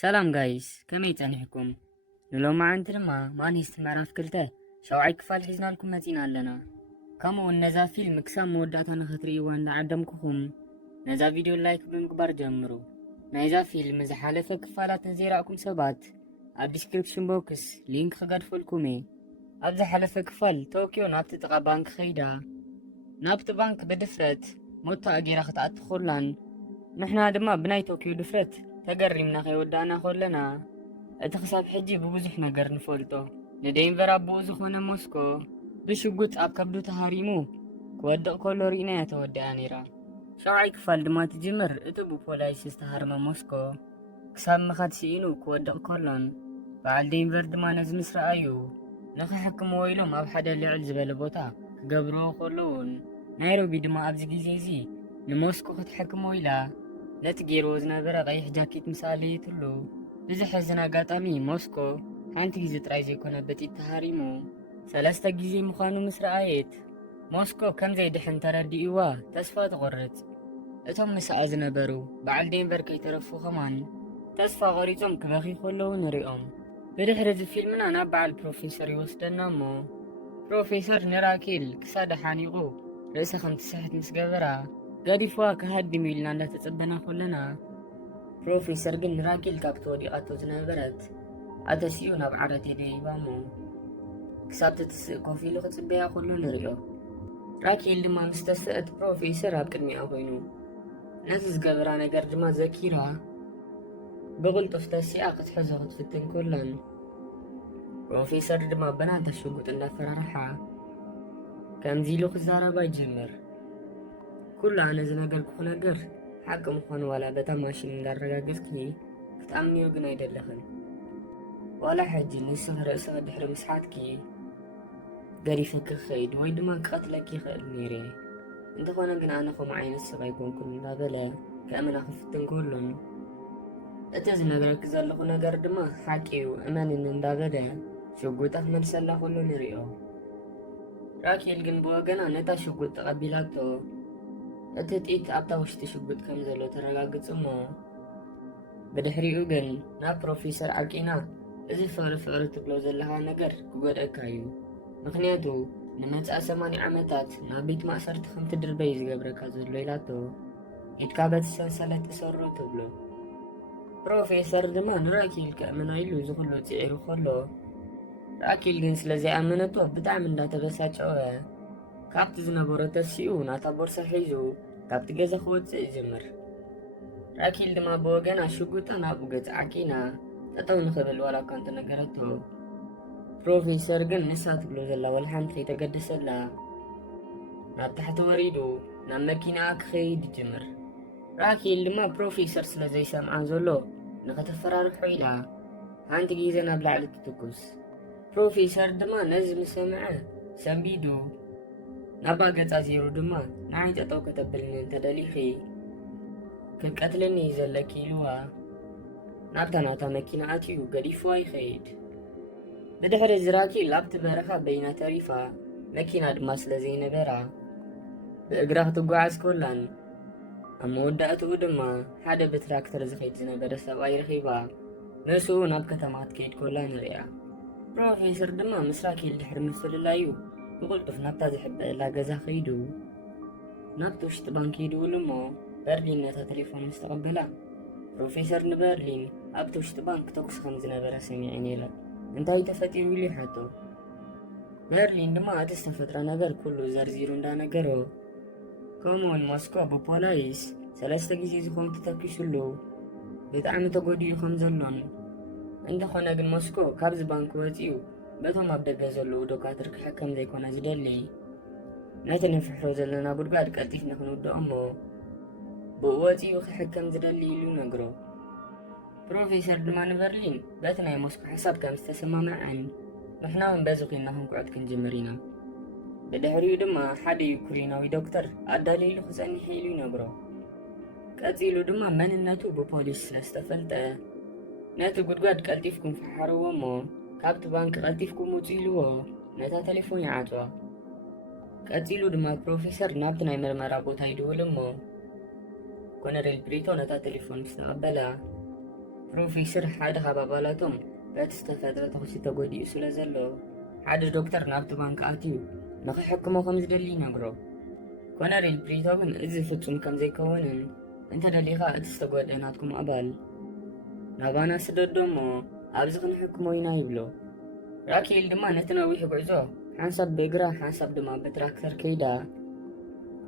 سلام جايز كمي تنحكم نلو ما عندنا ما نستمر في كلته شوعي كفال حزنا لكم متينا لنا كمو النزا فيلم كسام موداتنا خطري وان عدمكم نزا فيديو لايك بمقبار جمرو نزا فيلم زحالة كفالات نزيراكم سبات اب ديسكريبشن بوكس لينك خقاد فولكمي اب حلف كفال طوكيو نابت تقا بانك خيدا نابت بانك بدفرت موتا اجيرا خطأت خولان نحنا دما بناي طوكيو دفرت تقرمنا خيودانا خلنا اتخصاب حجي بوزح نقر نفولتو ندينفر ابوزو خونا موسكو بشقوت اب كبدو تهاريمو كودق كولو رينا يتودي انيرا شوعي كفال دما تجمر اتبو بولايس استهارما موسكو كساب مخاد سينو كودق كولون بعد دينفر دما نزمس رأيو نخي حكم ويلوم اب حدا اللي عل زبالة بوتا قبرو خلون نيروبي دما ابزي جيزي نموسكو خد حكم ويلا نتجيرو زنابرة غيح جاكيت مسالي تلو بزح زنا قاطامي موسكو حانتي جيزي ترايزي كونا بتي تهاريمو سلاستا جيزي مخانو مسرعايت موسكو كم زي دحن تردي إيوا تسفا تغرت اتهم مساء زنابرو بعال دينفر كي ترفو خمان تسفا غريتهم كباخي خلو نريهم بدحرز الفيلمنا نابع البروفيسور يوسدنا مو بروفيسور نراكيل كسادة حانيغو رئيسة خمت ساحة مسقبرا قادفوا كهدي ميلنا لا تتصبنا خلنا بروفيسور جن راكيل كابتو دي قاتو زنابرت أتسيونا بعرتي دي بامو كسابت تسقو في لغة بيها خلو نريو راكيل لما مستسقت بروفيسور هبكرمي أخوينو نازز قبرا نقر جما زكيرا بغلطو فتاسيا قد حزو قد فتن كلن بروفيسور دما بنات الشوقوت اندا فرارحا كان زيلو خزارة بايجمر كل أنا زنقل كو نقر حق مخون ولا بتا ماشين ندرقا قزكي كتأمنيو قنا يدلخن ولا حجي نسخ رأسه دحر مسحاتكي قريفك خيد ويدما قتلكي خيد ميري انت خونا قنا أنا خو معين السبا يكون كل بابلا كأمن أخفتن كلهم اتزنا قلك زلخو نقر دما حاكيو أمان نندا بدا شوقوت أحمد سلا خلو نريو راكي الجن بوغنا نتا شوقوت قبيلاتو اتتئت أبتا وشت شوقوت كم زلو ترقاقت أمو بدحريو جن نا بروفيسور عالكينا إذا فقر تبلو زلها نقر كوغد أكايو مخنياتو نمتس أسماني عمتات نا بيت مأسر تخمت دربيز قبركا زلو إلاتو إتكابت السلسلة تسرو تبلو بروفيسور دمان راكيل كأمنا إلو زخلو تعيرو خلو راكيل جنس لزي أمنتو بدعم دا تبسات شوه كابت زنبورة تسيو ناتا بورسا حيزو كابت جزا خوت سيجمر راكيل دما بوغانا شوقوتا نابوغت عكينا تتو نخبل ولا كانت نقرتو بروفيسور جن نسات بلو زلا والحان خي تقدس لا ناب تحت وريدو نام مكينا أكخيد جمر راكيل دما بروفيسور سلزي سامعان زولو نختفرار حويلا هانت جيزا نابلع لتتكوس بروفيسور دما نزم سمعه سنبيدو نابا قد أزيرو دما نعيد أتو كتبلن تدليخي كقتلني زلكي لوا نابتا ناتا مكينا أتيو قديفو أي خيد بدحر الزراكي لابت برخا بين تريفا مكينا دماس لزين برا بإقراح تقوعز كلان أما ودأتو دما حدا بتراكتر زخيت زنبرا سباي رخيبا نسو ناب كتمات كيد كلان ريا بروفيسور دما مسراكي الدحر مثل اللايو بقلتو في نابتا زحب إلا قزا خيدو نابتو شتبان كيدو لمو برلين نتا تليفون مستقبلا بروفيسور نبرلين أبتو شتبان كتوكس خمز نبرا سميعيني لا انتاي تفتير ويلي حتو برلين دما أتستفترا نقر كلو زرزيرو دا نقرو كومون موسكو ببولايس سلاستا جيزي زخون تتاكيشلو بتعمي تقوديو خمزلون عند خونا قن موسكو كابز بانكو واتيو بتهم أبدا بيزلو دوكاتر كحكم زي كونا زدلي نتنفحو زلنا برقاد كالتيف نخنو دا أمو بواتيو كحكم زدلي لو نقرو بروفيسور دمان برلين باتنا موسكو حساب كام استسمى معن نحنا من بازوقي إنهم قعد كنجمرينا بدحريو دما حدا يوكريناوي دكتور أداليلو خزاني حيلو نقرو كاتيلو دما من الناتو ببوليس لاستفلتا ناتو قد كالتيفكم فحارو ومو كابت بانك كالتيفكم وتيلو نتا تليفوني عاتوا كاتيلو دما بروفيسور نابتنا يمرمرا بوتا يدو لمو كونر البريتو نتا تليفون مستقبلا ፕሮፌሰር ሓደ ካብ ኣባላቶም በቲ ዝተፈጥረ ተኽሲ ተጎዲኡ ስለ ዘሎ ሓደ ዶክተር ናብቲ ባንክ ኣትዩ ንኽሕክሞ ከም ዝደሊ ይነግሮ። ኮነሬል ፕሪቶ ግን እዚ ፍጹም ከም ዘይከውንን እንተደሊኻ እቲ ዝተጎድአ ናትኩም ኣባል ናባና ስደዶ እሞ ኣብዚ ክንሕክሞ ኢና ይብሎ። ራኬል ድማ ነቲ ነዊሕ ጉዕዞ ሓንሳብ ብእግራ ሓንሳብ ድማ ብትራክተር ከይዳ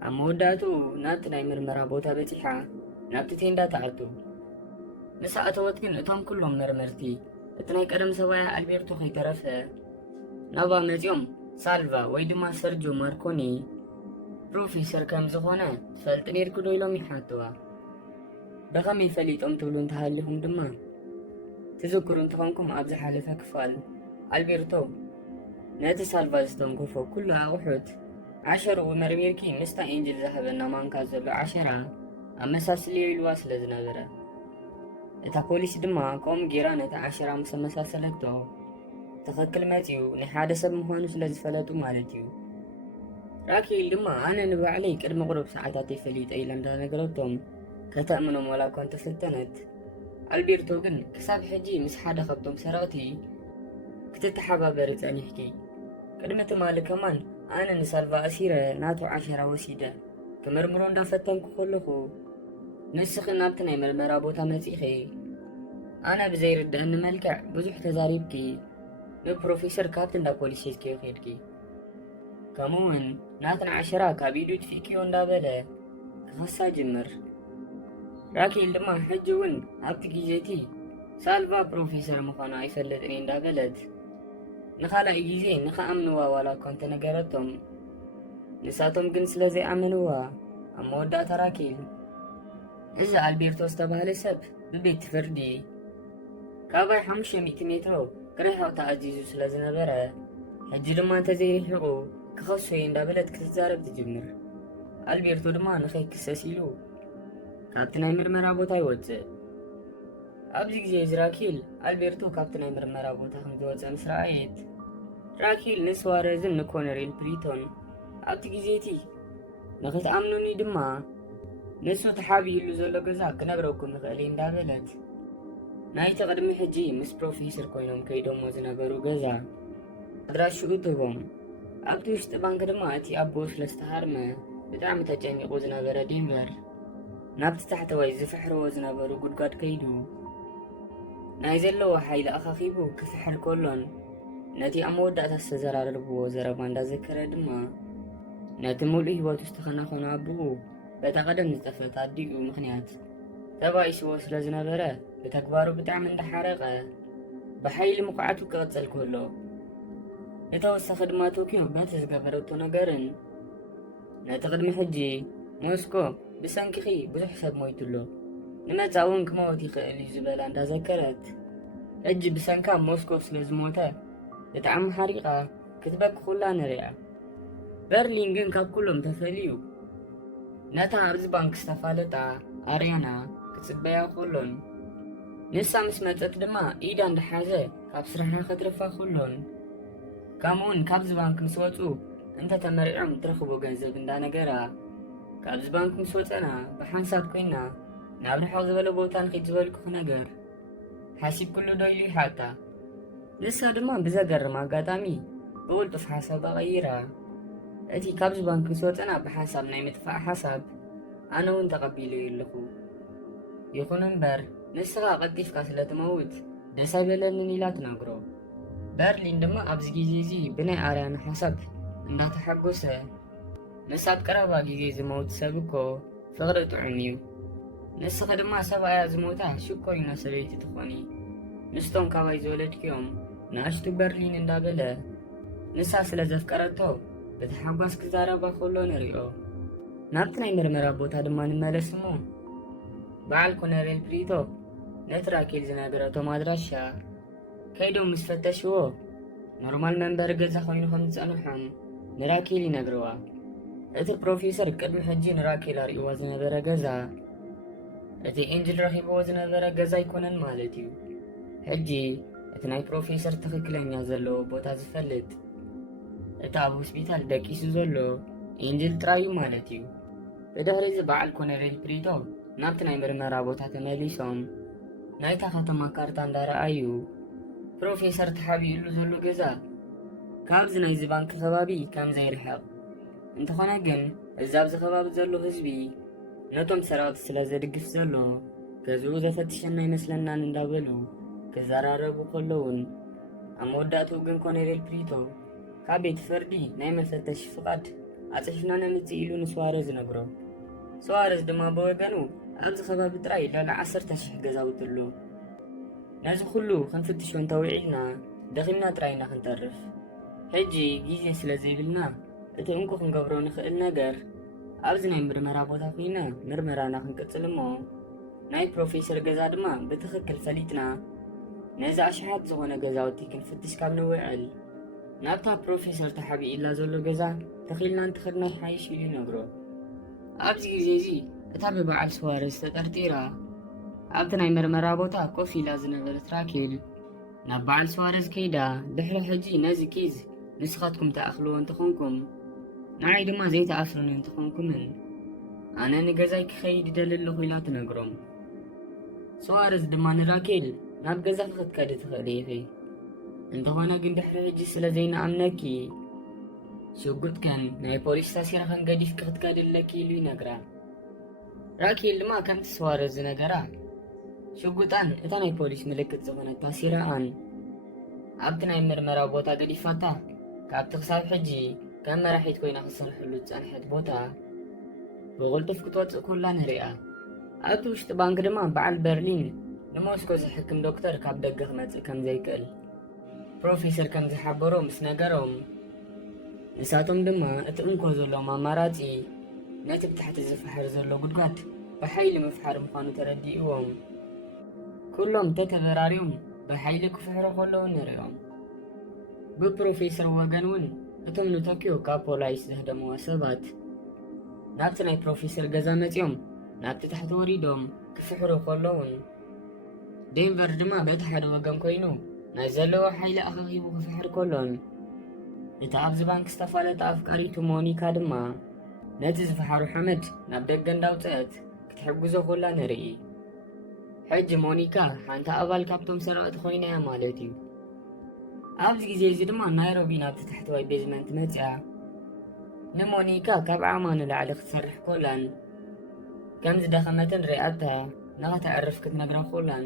ኣብ መወዳእቱ ናብቲ ናይ ምርመራ ቦታ በፂሓ ናብቲ ቴንዳ ተኣቱ። ምስ ኣተወት ግን እቶም ኩሎም መርመርቲ እቲ ናይ ቀደም ሰብኣይ ኣልቤርቶ ከይተረፈ ናባ መፂኦም ሳልቫ ወይ ድማ ሰርጆ ማርኮኒ ፕሮፌሰር ከም ዝኾነ ትፈልጥ ነርኩ ዶ ኢሎም ይሓትዋ። ብኸመይ ፈሊጦም ትብሉ እንተሃሊኹም ድማ ትዝክሩ እንትኾንኩም ኣብ ዝሓለፈ ክፋል ኣልቤርቶ ነቲ ሳልቫ ዝተንኮፎ ኩሉ ኣቑሑት ዓሸርኡ መርሚርኪ ምስታ ኤንጅል ዝሃበና ማንካ ዘሎ ዓሸራ ኣመሳስልዮ ኢልዋ ስለ ዝነበረ እታ ፖሊስ ድማ ከምኡ ጌራ ነቲ ዓሸራ ምስ ኣመሳሰለቶ ትኽክል መፂኡ ናይ ሓደ ሰብ ምዃኑ ስለ ዝፈለጡ ማለት እዩ። ራኬል ድማ ኣነ ንባዕለይ ቅድሚ ቁሩብ ሰዓታት የፈሊጠ ኢላ እንዳነገረቶም ከተእምኖም ወላ እኳ እንተፈተነት። ኣልቤርቶ ግን ክሳብ ሕጂ ምስ ሓደ ካብቶም ሰረቕቲ ክትተሓባበር ጸኒሕኪ ቅድሚ ትማሊ ከማን ኣነ ንሳልቫ ኣሲረ ናቱ ዓሸራ ወሲደ ክምርምሮ እንዳፈተንኩ ከለኹ ንስኺ ናብቲ ናይ ምርመራ ቦታ መፂኺ ኣነ ብዘይርድአኒ መልክዕ ብዙሕ ተዛሪብኪ ንፕሮፌሰር ካብቲ እንዳ ፖሊስ ሒዝክዮ ኸድኪ ከምኡውን ናትን ዓሸራ ካብ ኢዱ ትፊክዮ እንዳበለ ክኸሳ ጅምር። ራኬል ድማ ሕጂ እውን ኣብቲ ግዜቲ ሳልቫ ፕሮፌሰር ምዃኑ ኣይፈለጥኒ እንዳበለት ንኻልኣይ ግዜ ንኸኣምንዋ ዋላ እኳ እንተነገረቶም ንሳቶም ግን ስለ ዘይኣምንዋ ኣብ መወዳእታ ራኬል እዚ ኣልቤርቶ ዝተባህለ ሰብ ብቤት ፍርዲ ካብይ 500 ሜትሮ ክርሕቕ ተኣዚዙ ስለ ዝነበረ ሕጂ ድማ እንተዘይርሒቑ ክኸሶ እየ እንዳበለት ክትዛረብ ትጅምር። ኣልቤርቶ ድማ ንኸይክሰስ ኢሉ ካብቲ ናይ ምርመራ ቦታ ይወፅእ። ኣብዚ ግዜ እዚ ራኬል ኣልቤርቶ ካብቲ ናይ ምርመራ ቦታ ከም ዝወፀ ምስ ረኣየት ራኬል ንስዋረዝን ንኮነሬል ፕሪቶን ኣብቲ ግዜቲ ንኽትኣምኑኒ ድማ ንሱ ተሓቢሉ ዘሎ ገዛ ክነግረኩም ንኽእል እንዳበለት ናይቲ ቅድሚ ሕጂ ምስ ፕሮፌሰር ኮይኖም ከይዶሞ ዝነበሩ ገዛ ኣድራሽኡ ትቦም። ኣብቲ ውሽጢ ባንክ ድማ እቲ ኣቦ ስለ ዝተሃርመ ብጣዕሚ ተጨኒቑ ዝነበረ ዴንቨር ናብቲ ታሕተዋይ ዝፍሕርዎ ዝነበሩ ጉድጓድ ከይዱ ናይ ዘለዎ ሓይሊ ኣኻኺቡ ክፍሕር ከሎን ነቲ ኣብ መወዳእታ ዝተዘራረብዎ ዘረባ እንዳዘከረ ድማ ነቲ ሙሉእ ሂወቱ ዝተኸናኸኑ ኣቦኡ በታ ቀደም ዝጠፈት ኣዲኡ ምክንያት ተባኢስዎ ስለ ዝነበረ ብተግባሩ ብጣዕሚ እንዳሓረቐ ብሓይሊ ምኩዓቱ ክቕፅል ከሎ የተወሰኺ ድማ ቶኪዮ በቲ ዝገበረቶ ነገርን ነቲ ቅድሚ ሕጂ ሞስኮ ብሰንኪኺ ብዙሕ ሰብ ሞይቱሎ ንመጻ እውን ክመወት ይኽእል እዩ ዝበላ እንዳዘከረት ሕጂ ብሰንካ ሞስኮ ስለ ዝሞተ ብጣዕሚ ሓሪቓ ክትበክ ኩላ ንሪኣ። በርሊን ግን ካብ ኩሎም ተፈልዩ ነታ ኣብዚ ባንክ ዝተፋለጣ ኣርያና ክትፅበያ ከሎን ንሳ ምስ መፀት ድማ ኢዳ እንዳሓዘ ካብ ስራሕና ክትርፋ ከሎን ከምኡውን ካብዚ ባንክ ምስ ወፁ እንተተመሪዖም ትረኽቦ ገንዘብ እንዳነገራ ካብዚ ባንክ ምስ ወፀና ብሓንሳብ ኮይና ናብ ርሕቕ ዝበለ ቦታ ንኸይድ ዝበልኩ ነገር ሓሲብ ኩሉ ዶ ኢሉ ይሓታ። ንሳ ድማ ብዘገርም ኣጋጣሚ ብቕልጡፍ ሓሳብ ኣቐይራ እቲ ካብዚ ባንክ ምስ ወፀና ብሓንሳብ ናይ ምጥፋእ ሓሳብ ኣነ እውን ተቐቢሉ ኣለኹ ይኹን እምበር ንስኻ ቀጢፍካ ስለ ትመውት ደስ ኣይበለንን ኢላ ትነግሮ። በርሊን ድማ ኣብዚ ግዜ እዚ ብናይ ኣርያና ሓሳብ እንዳተሓጎሰ ምስ ኣብ ቀረባ ግዜ ዝመውት ሰብ እኮ ፍቕሪ ጥዑም እዩ ንስኺ ድማ ሰብኣያ ዝሞታ ሽኮሪና ሰበይቲ ትኾኒ ንስቶም ካባይ ዝወለድክዮም ንኣሽቱ በርሊን እንዳበለ ንሳ ስለ ዘፍቀረቶ ብተሓጓስ ክዛረባ ከሎ ንሪኦ። ናብቲ ናይ ምርመራ ቦታ ድማ ንመለስ እሞ በዓል ኮነሬል ፕሪቶ ነቲ ራኬል ዝነገረቶም ኣድራሻ ከይዶም ምስ ፈተሽዎ ኖርማል መንበሪ ገዛ ኮይኑ ከም ዝፀንሖም ንራኬል ይነግርዋ። እቲ ፕሮፌሰር ቅድሚ ሕጂ ንራኬል ኣርእይዋ ዝነበረ ገዛ እቲ ኤንጅል ረኺብዎ ዝነበረ ገዛ ኣይኮነን ማለት እዩ። ሕጂ እቲ ናይ ፕሮፌሰር ትኽክለኛ ዘለዎ ቦታ ዝፈልጥ እቲ ኣብ ሆስፒታል ደቂሱ ዘሎ ኤንጅል ጥራዩ ማለት እዩ። ብድሕሪ እዚ በዓል ኮነሬል ፕሪቶ ናብቲ ናይ ምርመራ ቦታ ተመሊሶም ናይታ ከተማ ካርታ እንዳረኣዩ ፕሮፌሰር ተሓቢኡሉ ዘሎ ገዛ ካብዚ ናይዚ ባንኪ ከባቢ ከም ዘይርሕቕ እንተኾነ ግን እዚ ኣብዚ ከባቢ ዘሎ ህዝቢ ነቶም ሰራዊት ስለ ዘድግፍ ዘሎ ገዝኡ ዘፈትሸና ይመስለናን እንዳበሉ ክዘራረቡ ከለውን ኣብ መወዳእትኡ ግን ኮሎኔል ፕሪቶ ካብ ቤት ፍርዲ ናይ መፈተሺ ፍቓድ ኣፅሒፍና ነምፅእ ኢሉ ንስዋረዝ ነግሮ። ስዋረዝ ድማ ብወገኑ ኣብዚ ከባቢ ጥራይ ልዕሊ 10,000 ገዛውቲ ኣሎ። ነዚ ኩሉ ክንፍትሾ እንተውዒልና ደኺምና ጥራይና ክንተርፍ። ሕጂ ግዜ ስለ ዘይብልና እቲ እንኩ ክንገብሮ ንኽእል ነገር ኣብዚ ናይ ምርመራ ቦታ ኮይና ምርመራና ክንቅፅል እሞ ናይ ፕሮፌሰር ገዛ ድማ ብትኽክል ፈሊጥና ነዚ ኣሽሓት ዝኾነ ገዛውቲ ክንፍትሽ ካብ ንውዕል ናብታ ፕሮፌሰር ተሓቢኡላ ዘሎ ገዛ ተኺልና እንትኸድና ይሓይሽ ኢሉ ይነግሮ። ኣብዚ ግዜ እዚ እታ ብበዓል ስዋረዝ ተጠርጢራ ኣብቲ ናይ ምርመራ ቦታ ኮፍ ኢላ ዝነበረት ራኬል ናብ በዓል ስዋረዝ ከይዳ ድሕሪ ሕጂ ነዚ ኬዝ ንስኻትኩም ተኣኽልዎ እንትኾንኩም ንዓይ ድማ ዘይተኣስሩኒ እንትኾንኩምን ኣነ ንገዛይ ክኸይድ ይደሊ ኣለኹ ኢላ ትነግሮም። ስዋረዝ ድማ ንራኬል ናብ ገዛ ክትከድ ትኽእል ኢኺ እንተኾነ ግን ድሕሪ ሕጂ ስለ ዘይነኣምነኪ ሽጉጥከን ናይ ፖሊስ ታሲረኸን ገዲፍኪ ክትከድለኪ ኢሉ ይነግራ። ራኬል ድማ ከምቲ ስዋረዝ ዝነገራ ሽጉጣን እታ ናይ ፖሊስ ምልክት ዝኾነት ታሲራኣን ኣብቲ ናይ ምርመራ ቦታ ገዲፋታ ካብቲ ክሳብ ሕጂ ከም መራሒት ኮይና ክሰርሐሉ ዝፀንሐት ቦታ ብቕልጡፍ ክትወፅእ ኩላ ንሪኣ። ኣብቲ ውሽጢ ባንኪ ድማ በዓል በርሊን ንሞስኮ ዝሕክም ዶክተር ካብ ደገ ክመፅእ ከም ዘይክእል ፕሮፌሰር ከም ዝሓበሮ ምስ ነገሮም ንሳቶም ድማ እቲ እንኮ ዘሎም ኣማራፂ ነቲ ብታሕቲ ዝፍሓር ዘሎ ጉድጓድ ብሓይሊ ምፍሓር ምዃኑ ተረዲእዎም ኩሎም ተተበራሪዮም ብሓይሊ ክፍሕሮ ከለዉ ንሪኦም። ብፕሮፌሰር ወገን እውን እቶም ንቶኪዮ ካብ ፖላይስ ዘህደምዋ ሰባት ናብቲ ናይ ፕሮፌሰር ገዛ መፂኦም ናብቲ ታሕቲ ወሪዶም ክፍሕሩ ከለውን ዴንቨር ድማ በቲ ሓደ ወገን ኮይኑ ናይ ዘለዎ ሓይሊ ኣኸኺቡ ክፍሕር ከሎን እቲ ኣብዚ ባንኪ ዝተፋለጠ ኣፍቃሪቱ ሞኒካ ድማ ነቲ ዝፈሓሩ ሓመድ ናብ ደገ እንዳውፅአት ክትሕግዞ ኮላ ንርኢ። ሕጂ ሞኒካ ሓንቲ ኣባል ካብቶም ሰራቕቲ ኮይና እያ ማለት እዩ። ኣብዚ ግዜ እዚ ድማ ናይሮቢ ናብቲ ታሕተዋይ ቤዝመንት መፅያ ንሞኒካ ካብ ዓማ ንላዕሊ ክትሰርሕ ኮላን ከም ዝደኸመትን ሪኣታ ንኸተዕርፍ ክትነግራ ኮላን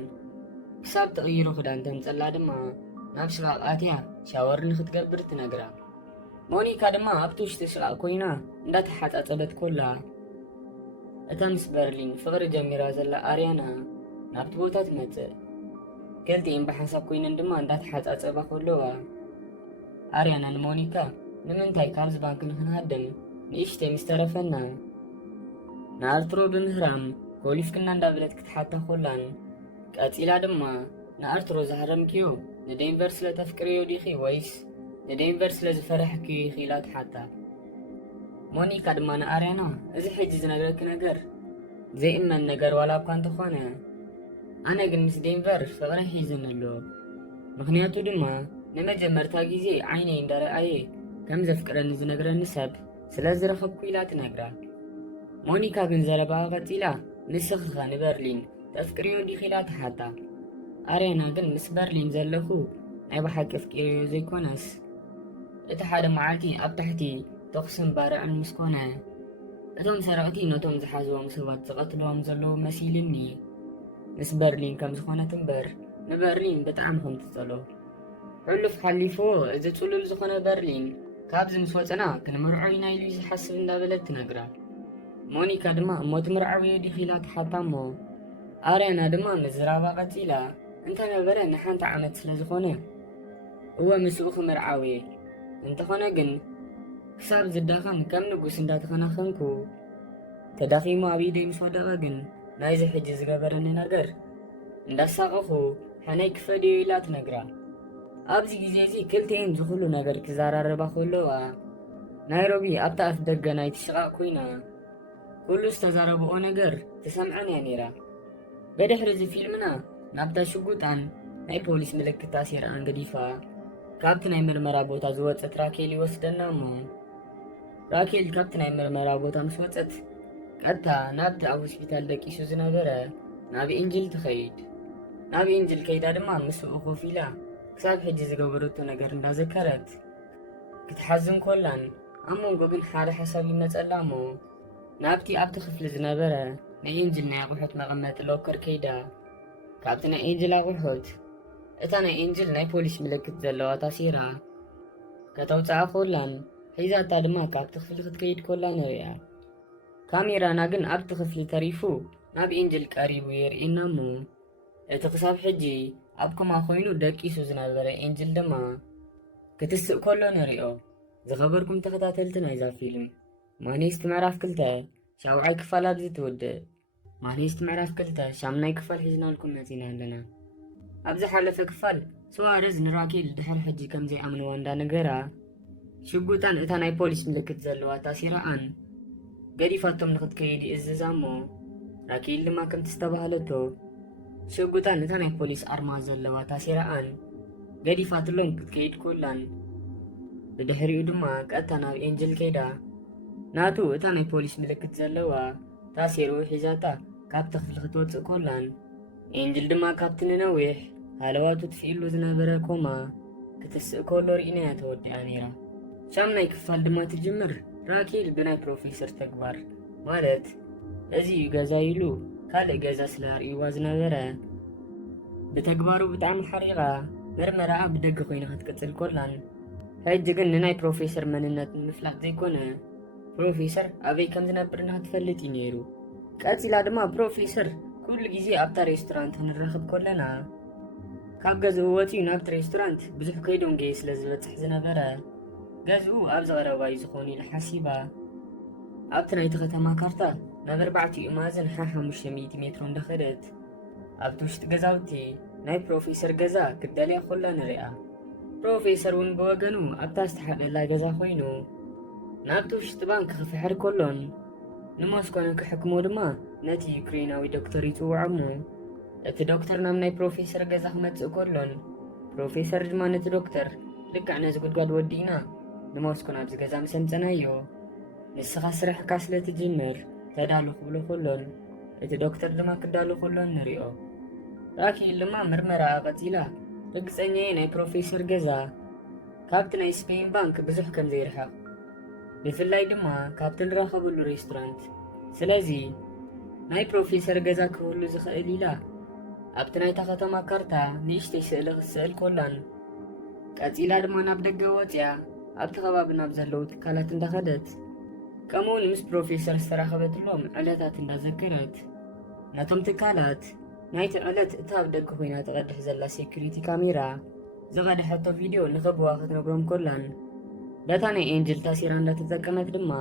ክሳብ ተቕይሮ ክዳን ተምፀላ ድማ ናብ ሽቓቕ ኣትያ ሻወር ንኽትገብር ትነግራ። ሞኒካ ድማ ኣብቲ ውሽጢ ሽቓቕ ኮይና እንዳተሓፃፀበት ኮላ እታ ምስ በርሊን ፍቕሪ ጀሚራ ዘላ ኣርያና ናብቲ ቦታ ትመፅእ። ክልቲአን ብሓሳብ ኮይነን ድማ እንዳተሓፃፀባ ከለዋ ኣርያና ንሞኒካ ንምንታይ ካብዚ ባንኪ ንክንሃድም ንእሽተይ ምስ ተረፈና ንኣርትሮ ብምህራም ኮሊፍክና እንዳበለት ክትሓታ ኮላን ቀፂላ ድማ ንኣርትሮ ዝሃረምክዮ ንዴንቨር ስለ ተፍቅርዮ ዲኺ ወይስ ንዴንቨር ስለ ዝፈርሕክዮ ኢኺ ኢላ ትሓታ። ሞኒካ ድማ ንኣርያና እዚ ሕጂ ዝነገረኪ ነገር ዘይእመን ነገር ዋላ እኳ እንተኾነ ኣነ ግን ምስ ዴንቨር ፍቕሪ ሒዝን ኣሎ። ምክንያቱ ድማ ንመጀመርታ ግዜ ዓይነይ እንዳረኣየ ከም ዘፍቅረኒ ዝነግረኒ ሰብ ስለ ዝረኸብኩ ኢላ ትነግራ። ሞኒካ ግን ዘረባኣ ቀፂላ ንስኽኸ ንበርሊን ተፍቅርዮ ዲኺ ኢላ ትሓታ። ኣርያና ግን ምስ በርሊን ዘለኹ ናይ ብሓቂ ፍቂርዮ ዘይኮነስ እቲ ሓደ መዓልቲ ኣብ ታሕቲ ተኽስን ባርዕን ምስ ኮነ እቶም ሰራቕቲ ነቶም ዝሓዝቦም ሰባት ዝቐትልዎም ዘለዉ መሲልኒ ምስ በርሊን ከም ዝኾነት እምበር ንበርሊን ብጣዕሚ ከም ትፀሎ ሕሉፍ ሓሊፍዎ እዚ ፅሉል ዝኾነ በርሊን ካብዚ ምስ ወፅና ክንምርዖ ኢና ኢሉ ዝሓስብ እንዳበለት ትነግራ። ሞኒካ ድማ እሞ ትምርዓውዮ ዲኺ ኢላ ትሓታ እሞ ኣርያና ድማ ምዝራባ ቀፂላ እንተነበረ ንሓንቲ ዓመት ስለ ዝኾነ እወ ምስኡ ክምርዓውየ እንተኾነ ግን ክሳብ ዝደኸም ከም ንጉስ እንዳተኸናኸንኩ ተዳኺሙ ኣብ ኢደይ ምስ ወደቐ ግን ናይዚ ሕጂ ዝገበረኒ ነገር እንዳሳቐኹ ሓነይ ክፈድዮ ኢላ ትነግራ። ኣብዚ ግዜ እዚ ክልቲአን ዝኽሉ ነገር ክዘራረባ ከለዋ ናይሮቢ ኣብታ ኣፍ ደገ ናይቲ ሽቓቕ ኮይና ኩሉ ዝተዛረብኦ ነገር ትሰምዐን እያ ነይራ። በድሕሪ እዚ ፊልምና ናብታ ሽጉጣን ናይ ፖሊስ ምልክት ታሲራን ገዲፋ ካብቲ ናይ ምርመራ ቦታ ዝወፀት ራኬል ይወስደና እሞ ራኬል ካብቲ ናይ ምርመራ ቦታ ምስ ወፀት ቀጥታ ናብቲ ኣብ ሆስፒታል ደቂሱ ዝነበረ ናብ ኢንጅል ትኸይድ። ናብ ኤንጅል ከይዳ ድማ ምስኡ ኮፍ ኢላ ክሳብ ሕጂ ዝገበረቶ ነገር እንዳዘከረት ክትሓዝን ኮላን ኣብ መንጎ ግን ሓደ ሓሳብ ይመፀላ እሞ ናብቲ ኣብቲ ክፍሊ ዝነበረ ናይ ኤንጅል ናይ ኣቑሑት መቐመጢ ሎከር ከይዳ ካብቲ ናይ ኤንጅል ኣቑሑት እታ ናይ ኤንጅል ናይ ፖሊስ ምልክት ዘለዋ ታሲራ ከተውፅኣ ኮላን ሒዛታ ድማ ካብቲ ክፍሊ ክትከይድ ኮላ ንሪኣ። ካሜራና ግን ኣብቲ ክፍሊ ተሪፉ ናብ ኤንጅል ቀሪቡ የርኤና እሞ እቲ ክሳብ ሕጂ ኣብ ኮማ ኮይኑ ደቂሱ ዝነበረ ኤንጅል ድማ ክትስእ ኮሎ ንሪኦ። ዝኸበርኩም ተኸታተልቲ ናይዛ ፊልም ማኒስት ምዕራፍ 2 ሻውዓይ ክፋል ኣብዚ ትውድእ። ማኒስት ምዕራፍ 2 ሻምናይ ክፋል ሒዝናልኩም መፂና ኣለና። ኣብ ዝሓለፈ ክፋል ስዋረዝ ንራኬል ድሕሪ ሕጂ ከም ዘይኣምንዋ እንዳነገራ ሽጉጣን እታ ናይ ፖሊስ ምልክት ዘለዋ ታሲራኣን ገዲፋቶም ንክትከይድ ይእዝዛ እሞ ራኬል ድማ ከምቲ ዝተባሃለቶ ሽጉጣን እታ ናይ ፖሊስ ኣርማ ዘለዋ ታሲራኣን ገዲፋትሎም ክትከይድ ኮላን ብድሕሪኡ ድማ ቀጥታ ናብ ኤንጅል ከይዳ ናቱ እታ ናይ ፖሊስ ምልክት ዘለዋ ታሲሩ ሒዛታ ካብቲ ክፍሊ ክትወፅእ ኮላን ኤንጅል ድማ ካብቲ ንነዊሕ ሃለዋቱ ትፍኢሉ ዝነበረ ኮማ ክትስእ ኮሎ ርኢናያ ተወዲኣ ነይራ። ሻምናይ ክፋል ድማ ትጅምር ራኬል ብናይ ፕሮፌሰር ተግባር ማለት እዚ እዩ ገዛ ኢሉ ካልእ ገዛ ስለርእይዋ ዝነበረ ብተግባሩ ብጣዕሚ ሓሪቓ መርመራኣ ብደገ ኮይና ክትቅፅል ኮላን ሕጂ ግን ንናይ ፕሮፌሰር መንነት ምፍላጥ ዘይኮነ ፕሮፌሰር ኣበይ ከም ዝነብር ንክትፈልጥ እዩ ነይሩ። ቀፂላ ድማ ፕሮፌሰር ኩሉ ግዜ ኣብታ ሬስቶራንት ክንረኽብ ኮለና ካብ ገዝኡ ወፂኡ ናብቲ ሬስቶራንት ብዙሕ ከይዶም ገይ ስለ ዝበፅሕ ዝነበረ ገዝኡ ኣብ ዝቐረባ እዩ ዝኾኑ ኢላ ሓሲባ ኣብቲ ናይቲ ከተማ ካርታ ናብ 4 ማዕዘን 500 ሜትሮ እንዳኸደት ኣብቲ ውሽጢ ገዛውቲ ናይ ፕሮፌሰር ገዛ ክደልያ ኮላ ንሪኣ። ፕሮፌሰር እውን ብወገኑ ኣብታ ዝተሓለላ ገዛ ኮይኑ ናብቲ ውሽጢ ባንክ ክፍሕር ኮሎን ንሞስኮ ንክሕክሞ ድማ ነቲ ዩክሬናዊ ዶክተር ይፅውዖ እሞ እቲ ዶክተር ናብ ናይ ፕሮፌሰር ገዛ ክመፅእ ኮሎን ፕሮፌሰር ድማ ነቲ ዶክተር ልክዕ ነዚ ጉድጓድ ወዲእና ንሞስኮ ናብዚ ገዛ ምሰምፀናዮ ንስኻ ስራሕካ ስለ ትጅምር ተዳሉ ክብሎ ኮሎን እቲ ዶክተር ድማ ክዳሉ ኮሎን ንሪኦ። ራኬል ድማ ምርመራ ቀፂላ ርግፀኛየ ናይ ፕሮፌሰር ገዛ ካብቲ ናይ ስፔን ባንክ ብዙሕ ከም ዘይርሕቕ ብፍላይ ድማ ካብቲ ንረኸብሉ ሬስቶራንት ስለዚ ናይ ፕሮፌሰር ገዛ ክህሉ ዝኽእል ኢላ ኣብቲ ናይታ ከተማ ካርታ ንእሽተይ ስእሊ ክትስእል ኮላን ቀፂላ ድማ ናብ ደገ ወፅያ ኣብቲ ከባቢ ናብ ዘለው ትካላት እንዳኸደት ከምኡውን ምስ ፕሮፌሰር ዝተራኸበትሎም ዕለታት እንዳዘከረት ነቶም ትካላት ናይቲ ዕለት እታ ኣብ ደገ ኮይና ትቐድሕ ዘላ ሴኩሪቲ ካሜራ ዝቐድሐቶ ቪድዮ ንኽብዋ ክትነግሮም ኮላን በታ ናይ ኤንጅል ታሲራ እንዳተጠቀመት ድማ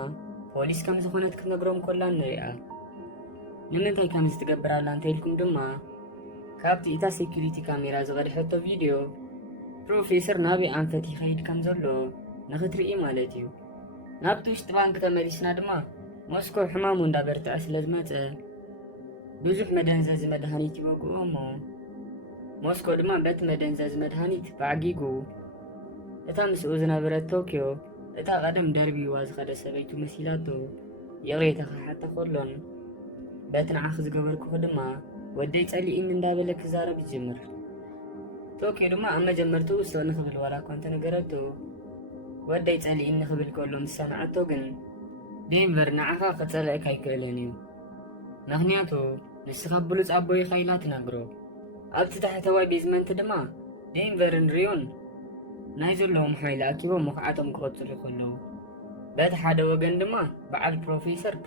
ፖሊስ ከም ዝኾነት ክትነግሮም ኮላን ንሪኣ። ንምንታይ ከም ዝትገብራላ እንተኢልኩም ድማ ካብቲ እታ ሴኩሪቲ ካሜራ ዝቐድሐቶ ቪድዮ ፕሮፌሰር ናበይ ኣንፈት ይኸይድ ከም ዘሎ ንኽትርኢ ማለት እዩ። ናብቲ ውሽጢ ባንክ ተመሊስና ድማ ሞስኮ ሕማሙ እንዳበርትዐ ስለ ዝመፀ ብዙሕ መደንዘዚ መድሃኒት ይወግኦ እሞ ሞስኮ ድማ በቲ መደንዘዚ መድሃኒት ባዕጊጉ እታ ምስኡ ዝነበረት ቶኪዮ እታ ቀደም ደርቢዋ ዝኸደ ሰበይቱ መሲላቶ የቕሬታ ክሓታ ኮሎን በቲ ንዓኽ ዝገበርክኹ ድማ ወደይ ፀሊእን እንዳበለ ክዛረብ ይጅምር። ቶኪዮ ድማ ኣብ መጀመርቱ ሰው ንኽብል ዋላ እኳ እንተነገረቶ ወደይ ፀሊእን ንኽብል ከሎ ምስ ሰምዓቶ ግን ዴንቨር ንዓኻ ክፀልአካ ኣይክእልን እዩ ምክንያቱ ንስኻ ብሉፅ ኣቦይ ኸይላ ትነግሮ። ኣብቲ ታሕተዋይ ቤዝመንት ድማ ዴንቨርን ሪዮን ናይ ዘለዎም ሓይሊ ኣኪቦም መኽዓቶም ክቐፅሉ ከለዉ በቲ ሓደ ወገን ድማ በዓል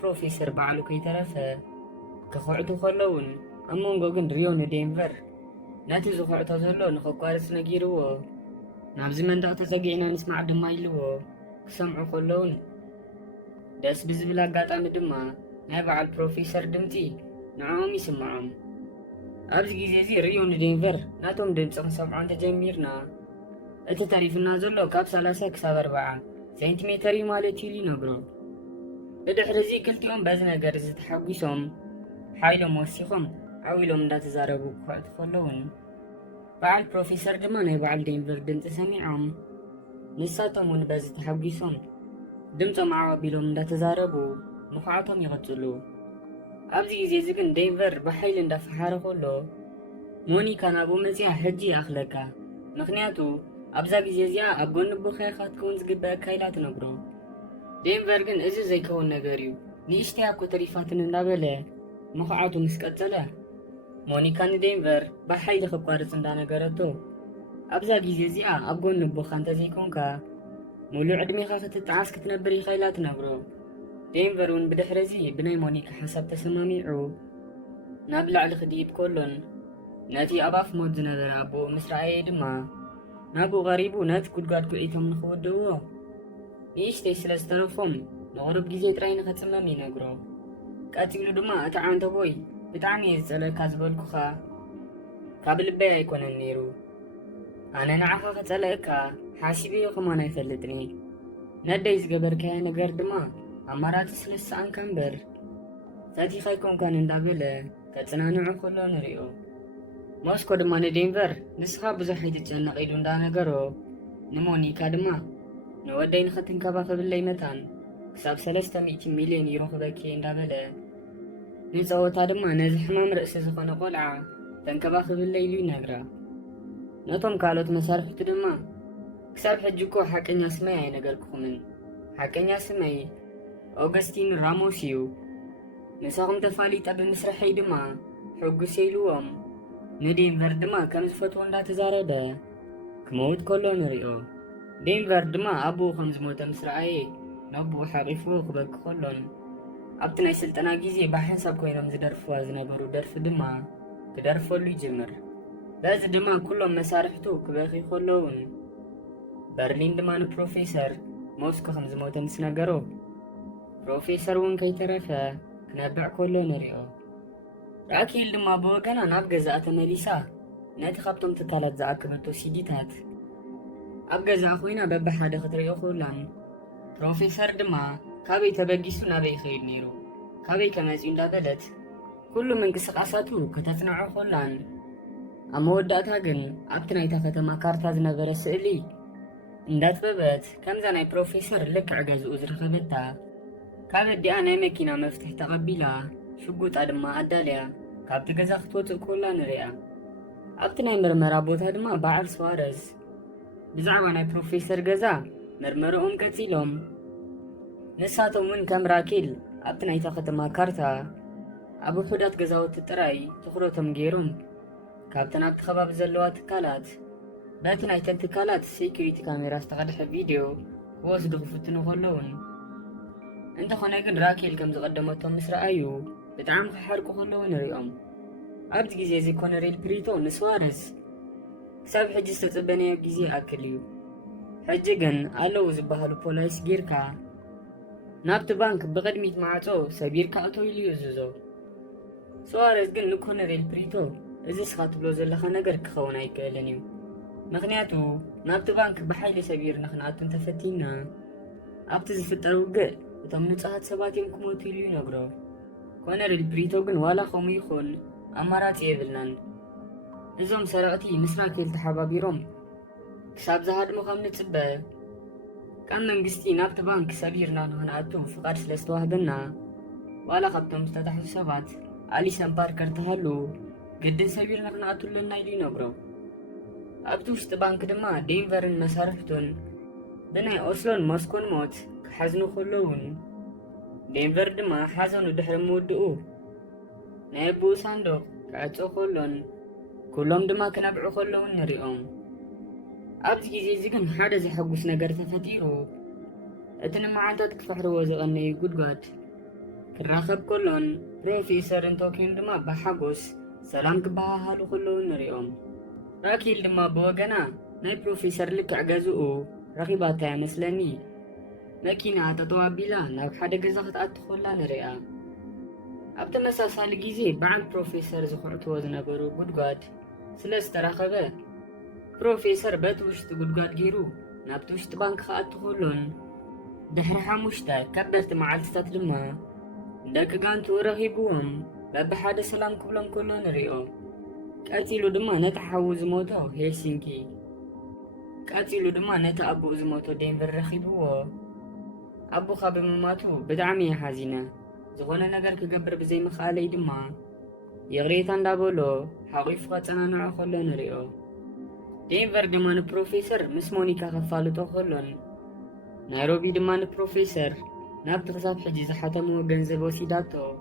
ፕሮፌሰር በዓሉ ከይተረፈ ክኹዕቱ ከለውን ኣብ መንጎ ግን ሪዮን ዴንቨር ነቲ ዝኹዕቶ ዘሎ ንኸቋርፅ ነጊርዎ ናብዚ መንደቕ ተፀጊዕና ንስማዕ ድማ ኢልዎ ክሰምዑ ከለውን ደስ ብዝብል ኣጋጣሚ ድማ ናይ በዓል ፕሮፌሰር ድምፂ ንዖም ይስምዖም። ኣብዚ ግዜ እዚ ሪዮን ዴንቨር ናቶም ድምፂ ክንሰምዖ እንተጀሚርና እቲ ተሪፍና ዘሎ ካብ 30 ክሳብ 40 ሴንቲሜትር ማለት እዩ ይነግሮ። ብድሕሪ እዚ ክልቲኦም በዚ ነገር እዚ ተሓጒሶም ሓይሎም ወሲኾም ዓዊሎም እንዳተዛረቡ ክኹዕቱ ከለውን በዓል ፕሮፌሰር ድማ ናይ በዓል ዴንቨር ድምፂ ሰሚዖም ንሳቶም እውን በዚ ተሓጒሶም ድምፆም ዓዋቢሎም እንዳተዛረቡ ምኹዓቶም ይቕፅሉ። ኣብዚ ግዜ እዚ ግን ዴንቨር ብሓይሊ እንዳፈሓረ ከሎ ሞኒካ ናብኡ መፅያ ሕጂ ኣኽለካ ምክንያቱ ኣብዛ ግዜ እዚኣ ኣብ ጎኒ ቦኻይኻ ክትከውን ዝግበአካ ኢላ ትነግሮ። ዴንቨር ግን እዚ ዘይከውን ነገር እዩ ንእሽተይ ኣኮ ተሪፋትን እንዳበለ ምኹዓቱ ምስ ቀፀለ ሞኒካ ንዴንቨር ብሓይሊ ክቋርፅ እንዳነገረቶ ኣብዛ ግዜ እዚኣ ኣብ ጎኒ ቦኻ እንተዘይኮንካ ሙሉእ ዕድሜኻ ክትጠዓስ ክትነብር ኢኻ ኢላ ትነግሮ። ዴንቨር እውን ብድሕረዚ ብናይ ሞኒካ ሓሳብ ተሰማሚዑ ናብ ላዕሊ ክድይብ ከሎን ነቲ ኣብ ኣፍ ሞት ዝነበረ ኣቦኡ ምስ ረኣየ ድማ ናብኡ ቀሪቡ ነቲ ጉድጓድ ኩዒቶም ንክወድእዎ ንእሽተይ ስለ ዝተረፎም ንቑሩብ ግዜ ጥራይ ንኸፅመም ይነግሮ። ቀፂሉ ድማ እቲ ዓንተቦይ ብጣዕሚ እየ ዝፀለእካ ዝበልኩኻ ካብ ልበይ ኣይኮነን ነይሩ። ኣነ ንዓኻ ከፀለእካ ሓሲበዮ ኸማን ኣይፈልጥኒ። ነደይ ዝገበርካዮ ነገር ድማ ኣማራፂ ስለ ዝሰኣንካ እምበር ፈቲኻ ኣይኮንካን እንዳበለ ከፅናንዑ ከሎ ንሪኦ። ሞስኮ ድማ ንዴንቨር ንስኻ ብዙሕ ኣይትጨነቕ ኢሉ እንዳነገሮ ንሞኒካ ድማ ንወደይ ንኽትንከባኸብለይ መታን ክሳብ 300 ሚልዮን ዩሮ ክበኪ እንዳበለ ንፀወታ ድማ ነዚ ሕማም ርእሲ ዝኾነ ቆልዓ ተንከባኸብለይ ኢሉ ይነግራ። ነቶም ካልኦት መሳርሕቱ ድማ ክሳብ ሕጂ እኮ ሓቀኛ ስመይ ኣይነገርክኹምን። ሓቀኛ ስመይ ኦገስቲን ራሞስ እዩ። ንሳኹም ተፋሊጠ ብምስርሐይ ድማ ሕጉስ ኢልዎም ንዴንቨር ድማ ከም ዝፈትዎ እንዳተዛረበ ክመውት ከሎ ንሪኦ። ዴንቨር ድማ ኣቦኡ ከም ዝሞተ ምስ ረኣየ ነብኡ ሓቂፍዎ ክበኪ ከሎን ኣብቲ ናይ ስልጠና ግዜ ብሓንሳብ ኮይኖም ዝደርፍዋ ዝነበሩ ደርፊ ድማ ክደርፈሉ ይጅምር። በዚ ድማ ኩሎም መሳርሕቱ ክበኺ ከለውን በርሊን ድማ ንፕሮፌሰር ሞስኮ ከም ዝሞተ ምስ ነገሮ ፕሮፌሰር እውን ከይተረፈ ክነብዕ ከሎ ንሪኦ። ራኬል ድማ ብወገና ናብ ገዛኣ ተመሊሳ ነቲ ካብቶም ትካላት ዝኣክበቶ ሲዲታት ኣብ ገዛኣ ኮይና በብሓደ ክትሪኦ ከላን ፕሮፌሰር ድማ ካበይ ተበጊሱ ናበይ ይኸይድ ነይሩ ካበይ ከመፂኡ እንዳበለት ኩሉ ምንቅስቃሳቱ ከተፅንዖ ከላን ኣብ መወዳእታ ግን ኣብቲ ናይታ ከተማ ካርታ ዝነበረ ስእሊ እንዳጥበበት ከምዛ ናይ ፕሮፌሰር ልክዕ ገዝኡ ዝረኸበታ ካብ ኣዲኣ ናይ መኪና መፍትሒ ተቐቢላ ሽጉጣ ድማ ኣዳልያ ካብቲ ገዛ ክትወፅእ ከላ ንሪኣ። ኣብቲ ናይ ምርመራ ቦታ ድማ በዓል ስዋረዝ ብዛዕባ ናይ ፕሮፌሰር ገዛ መርመሮኦም ቀፂሎም ንሳቶም እውን ከም ራኬል ኣብቲ ናይታ ከተማ ካርታ ኣብ ውሑዳት ገዛውቲ ጥራይ ትኩረቶም ገይሮም ካብተን ኣብቲ ከባቢ ዘለዋ ትካላት በቲ ናይተን ትካላት ሴኩሪቲ ካሜራ ዝተቐድሐ ቪድዮ ክወስዱ ክፍትኑ ከለውን እንተኾነ ግን ራኬል ከም ዝቐደመቶም ምስ ረኣዩ ብጣዕሚ ክሓርቁ ከለዉ ንሪኦም። ኣብዚ ግዜ እዚ ኮነሬል ፕሪቶ ንስዋረዝ ክሳብ ሕጂ ዝተፅበነዮ ግዜ ኣክል እዩ። ሕጂ ግን ኣለዉ ዝበሃሉ ፖላይስ ጌርካ ናብቲ ባንክ ብቅድሚት ማዕፆ ሰቢርካ እተው ኢሉ ይእዝዞ። ስዋረዝ ግን ንኮነሬል ፕሪቶ እዚ ስኻ ትብሎ ዘለኻ ነገር ክኸውን ኣይክእልን እዩ፣ ምክንያቱ ናብቲ ባንክ ብሓይሊ ሰቢር ንክንኣቱ እንተፈቲና ኣብቲ ዝፍጠር ውግእ እቶም ንጹሃት ሰባት እዮም ክሞቱ ኢሉ ይነግሮ። ኮነሬል ፕሪቶ ግን ዋላ ከምኡ ይኹን ኣማራፂ የብልናን፣ እዞም ሰረቕቲ ምስ ራኬል ተሓባቢሮም ክሳብ ዝሃድሞ ከም ንፅበ ካብ መንግስቲ ናብቲ ባንክ ሰቢርና ንክንኣቱ ፍቃድ ስለ ዝተዋህበና ዋላ ካብቶም ዝተታሕዙ ሰባት ኣሊሰን ፓርከር ተሃሉ ግድን ሰቢርና ክንኣቱለና ኢሉ ይነግሮ። ኣብቲ ውሽጢ ባንክ ድማ ዴንቨርን መሳርሕቱን ብናይ ኦስሎን ሞስኮን ሞት ክሓዝኑ ከለውን ዴንቨር ድማ ሓዘኑ ድሕሪ ምውድኡ ናይ ኣቦኡ ሳንዶቅ ክዕፆ ከሎን ኩሎም ድማ ክነብዑ ከለውን ንሪኦም። ኣብዚ ግዜ እዚ ግን ሓደ ዘሐጉስ ነገር ተፈጢሩ እቲ ንመዓልታት ክፈሕርዎ ዝቐነዩ ጉድጓድ ክራኸብ ከሎን ፕሮፌሰርን ቶኪዮን ድማ ብሓጎስ ሰላም ክበሃሃሉ ከለውን ንሪኦም። ራኬል ድማ ብወገና ናይ ፕሮፌሰር ልክዕ ገዝኡ ረኺባታ ይመስለኒ መኪና ጠጠው ኣቢላ ናብ ሓደ ገዛ ክትኣቱ ከላ ንሪኣ። ኣብ ተመሳሳሊ ግዜ በዓል ፕሮፌሰር ዝኹዕትዎ ዝነበሩ ጉድጓድ ስለ ዝተረኸበ ፕሮፌሰር በቲ ውሽጢ ጉድጓድ ገይሩ ናብቲ ውሽጢ ባንክ ክኣቱ ከሎን ድሕሪ 5 ከበድቲ መዓልትታት ድማ ደቂ ጋንቱ ረኺብዎም በብሓደ ሰላም ክብሎም ከሎ ንሪኦ። ቀፂሉ ድማ ነቲ ሓዉ ዝሞቶ ሄልሲንኪ ቀፂሉ ድማ ነቲ ኣቦኡ ዝሞቶ ዴንቨር ረኺብዎ ኣቦኻ ብምማቱ ብጣዕሚ እየ ሓዚነ ዝኾነ ነገር ክገብር ብዘይምኽኣለይ ድማ يغريت عند أبولو حقيف قطعنا خلو نريو دينفر دمان بروفيسور مس مونيكا خفالتو خلون نيروبي دمان بروفيسور نابت خساب حجي زحاتمو جنزب وسيداتو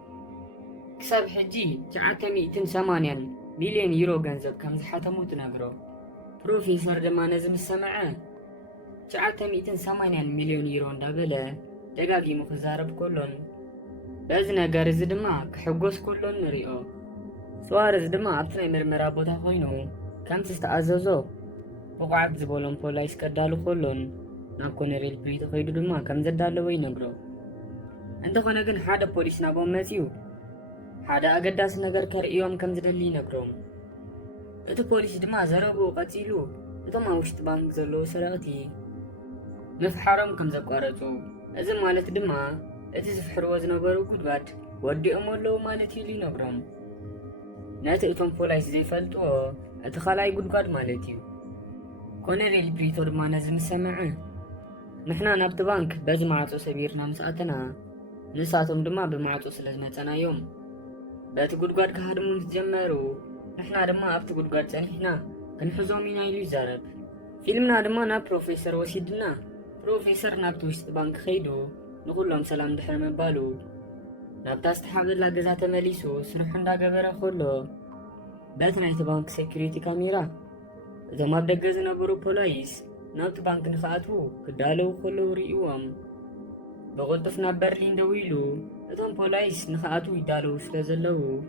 كساب حجي 980 مليون يورو جنزب كم زحاتمو تنقرو بروفيسور دمان زم السمعة 980 مليون يورو ندابله دقاقي مخزارب كلون بازنا قارز دما كحقوس كلون نريو سوارز دما عبتنا مرمرا بوتا خوينو كم تستعززو وقعب زبولون بولايس كدالو خلون ناب كونيريل بريتو خيدو دما كم زدالو وينقرو انت خونا قن حادا بوليس نابون ماتيو حادا أقداس نقر كرئيوم كم زدالي نقروم اتو بوليس دما زربو قتيلو اتو ما وشت بانك زلو سرقتي مفحارم كم زقارتو ازم مالت دما اتو زفحر وزنقرو كدبات ودي امولو مالتي لي نقروم نات اتوم بولايس زي فلتو اتو خلاي قدقاد مالتيو كونيريل بريتو دما نزم سمعه نحنا نابت بانك باز معطو سبيرنا مساعتنا نساتهم دما بمعطو سلازمتنا يوم بات قدقاد كهادمو نتجمرو نحنا دما ابت قدقاد تانيحنا كنحزومينا يلو يزارب فيلمنا دما نا بروفيسور وسيدنا بروفيسور نابت وشت بانك خيدو نقولهم سلام دحر مبالو نابتا استحابد لا قزا تمليسو سرحن دا قبرا خلو باتنا يتبانك سيكوريتي كاميرا إذا ما بدقز نبرو بولايس نابت بانك نخاتو كدالو خلو ريوام بغلطفنا برلين دويلو إذن بولايس نخاتو يدالو سلازلو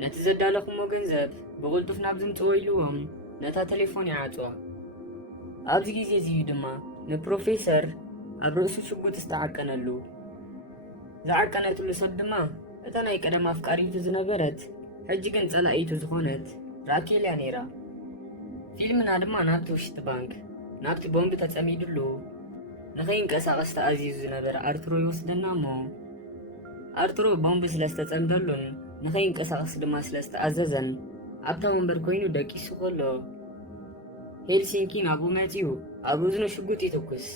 نتزدالو خمو جنزب بغلطفنا بزن تويلوام نتا تليفوني عاتوا أبز جيزي زيو دما نبروفيسر أبرؤسو شقوت استعاكنالو زعاكناتو لسدما إتانا يكدم أفكاريتو زنبرت حجيقن تسألأيتو زخونت راكيل يانيرا فيلمنا دما نابت وشت بانك نابت بومب تتسميدلو نخين كساقس تأزيزو زنبر أرترو يوسدنا مو أرترو بومب سلستتسمدلون نخين كساقس دما سلستأززن أبتا ومبر كوينو داكيسو خلو هيلسينكي نابو ماتيو أبو زنو شقوتي توكس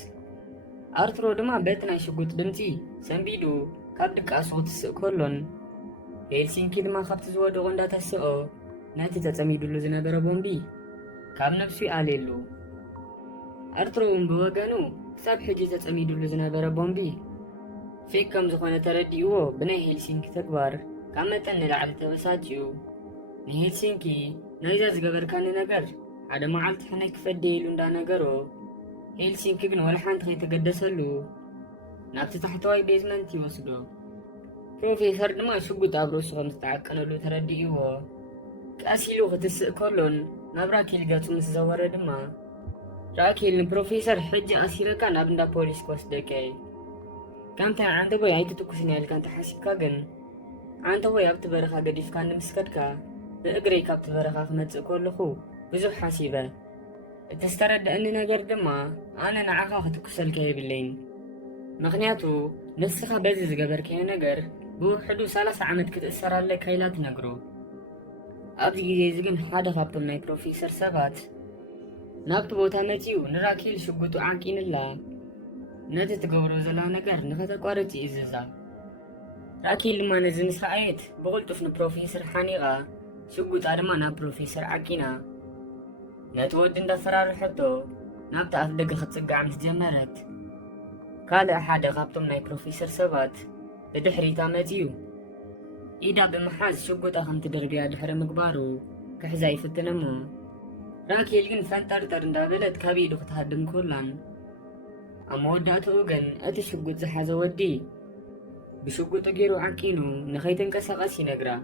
أرترو دما بيتنا شقوت دمتي سنبيدو كابدك أصوت سأكولون هيلسينكي دما خبت زوادو غندا تسأو ناتي تتسميدلو زنبر بومبي كاب نفسي آليلو أرترو بوغانو كساب حجي تتسميدلو زنبر بومبي فيك كم زخونة ترديوو بناي هيلسينكي تكبار كامتن نلعب تبساتيو نهيلسينكي نايزا زغبر كان نقر عدا معالت حنا كفديلو ندا نقرو هيلسينكي كن والحان تخي تقدسلو نابت تحتواي بيزمنت يوصدو بروفيسور دما شقوت أبرو سخون تتعقنلو ترديوو كأسيلو ختسق كولون نابرا كيلغاتو مسزورة دما راكيل بروفيسور حجي أسيركا نابندا بوليس كوس دكي كامتا عانتا بوي عيتو تكوسيني الكان تحاسيبكا جن عانتا بوي أبت برخا قديف كان نمسكدكا بأقري كابت برخا خمتسق كولخو بزو حاسيبة تسترد أني نقر دما أنا نعاقا ختكوسل كي باللين مغنياتو نفسخا بزيز قبر كي نقر بو حدو 3 عمد كتأثر لك هيلات نقرو أبدي جيزي زقن حدا خابتو ناي بروفيسور سبات نابت بوتا متيو نراكيل شقوتو عاكين الله ناتي تقبرو زلا نقر نخطر قارتي إزازا راكيل لما نزن سعيت بغلتو فن بروفيسور حانيغا شقوت آدمانا بروفيسور عاكينا ناتود اندا فرار حبتو نابت أفدق خطسق عم تجمرت كالا حدا خابتو ناي بروفيسور سبات بدحري تامتيو إيدا بمحاز شقوت أخم تدربيا دحر مقبارو كحزاي فتنمو راكيل جن فانتر اندا بلد كابيدو ختهدم كولان أما وداتو أغن أتي شقوت زحازة ودي بشقوت غيرو عاكينو نخيتن كساقاسي نقرا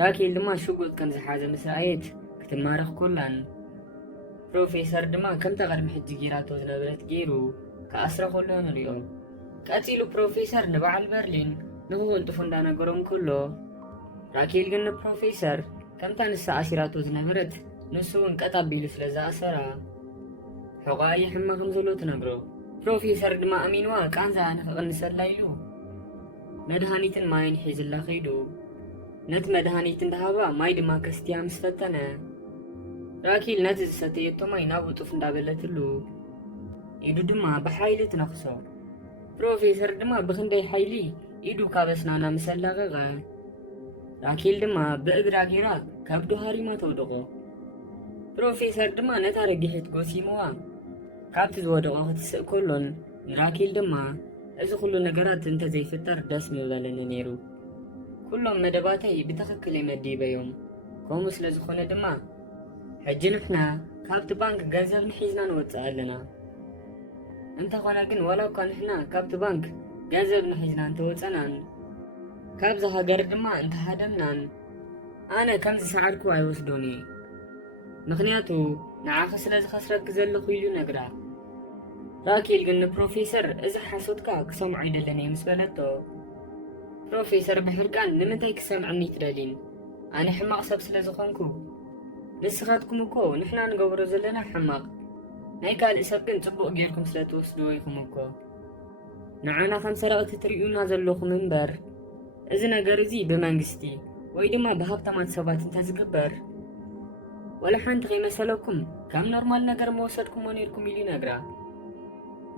راكيل دما شقوت كان زحازة مساعيت كتمارخ كولان بروفيسور دما كم تغر محج جيراتو زنبرت جيرو كأسرا خلون اليوم كأتيلو بروفيسور نبع البرلين نقول تفندانا نقرون كله راكيل جن بروفيسور كم تنسى عشيراتو زنبرت نسون كتاب بيلو سلزا أسرا حقاي حما خمزلو تنقرو بروفيسور دما أمينوا كان زان خغنسر لايلو مدهانيتن ماين حيز الله خيدو نت مدهانيتن دهابا ماي دما كستيا مستفتنا راكيل نت ستيتو ماي نابو تفندا بلتلو إيدو دما بحايلو تنخصو بروفيسور دما بخندي حايلي إيدو كابسنانا مسلاغغا ራኬል ድማ ብእግራ ጌራ ካብዶ ሃሪማ ተወድቆ ፕሮፌሰር ድማ ነታ ረጊሒት ጎሲሞዋ ካብቲ ዝወደቆ ክትስእ ከሎን ንራኬል ድማ እዚ ኩሉ ነገራት እንተዘይፍጠር ደስ ምበለኒ ነይሩ ኩሎም መደባተይ ብትክክል መዲበዮም ከምኡ ስለ ዝኾነ ድማ ሕጂ ንሕና ካብቲ ባንክ ገንዘብ ንሒዝና ንወፅእ ኣለና እንተኾነ ግን ዋላ እኳ ንሕና ካብቲ ባንክ ገንዘብ ንሒዝና እንተወፀናን ካብዚ ሃገር ድማ እንተሃደምናን ኣነ ከምዚ ሰዓድኩ ኣይወስዶን እየ ምክንያቱ ንዓኸ ስለ ዝኸስረክ ዘለኹ ኢሉ ነግራ ራኬል ግን ንፕሮፌሰር እዚ ሓሶትካ ክሰምዖ ኣይደለነ ምስ በለቶ ፕሮፌሰር ብሕርቃን ንምንታይ ክሰምዐኒ ትደሊን ኣነ ሕማቕ ሰብ ስለ ዝኾንኩ ንስኻትኩም እኮ ንሕና ንገብሮ ዘለና ሕማቕ ናይ ካልእ ሰብ ግን ጽቡቕ ጌርኩም ስለ ትወስድዎ ኢኹም እኮ ንዓና ከም ሰረቕቲ ትሪኡና ዘለኹም እምበር እዚ ነገር እዚ ብመንግስቲ ወይ ድማ ብሃብታማት ሰባት እንተዝግበር ወላ ሓንቲ ከይመሰለኩም ከም ኖርማል ነገር መወሰድኩሞ ነይርኩም ኢሉ ነግራ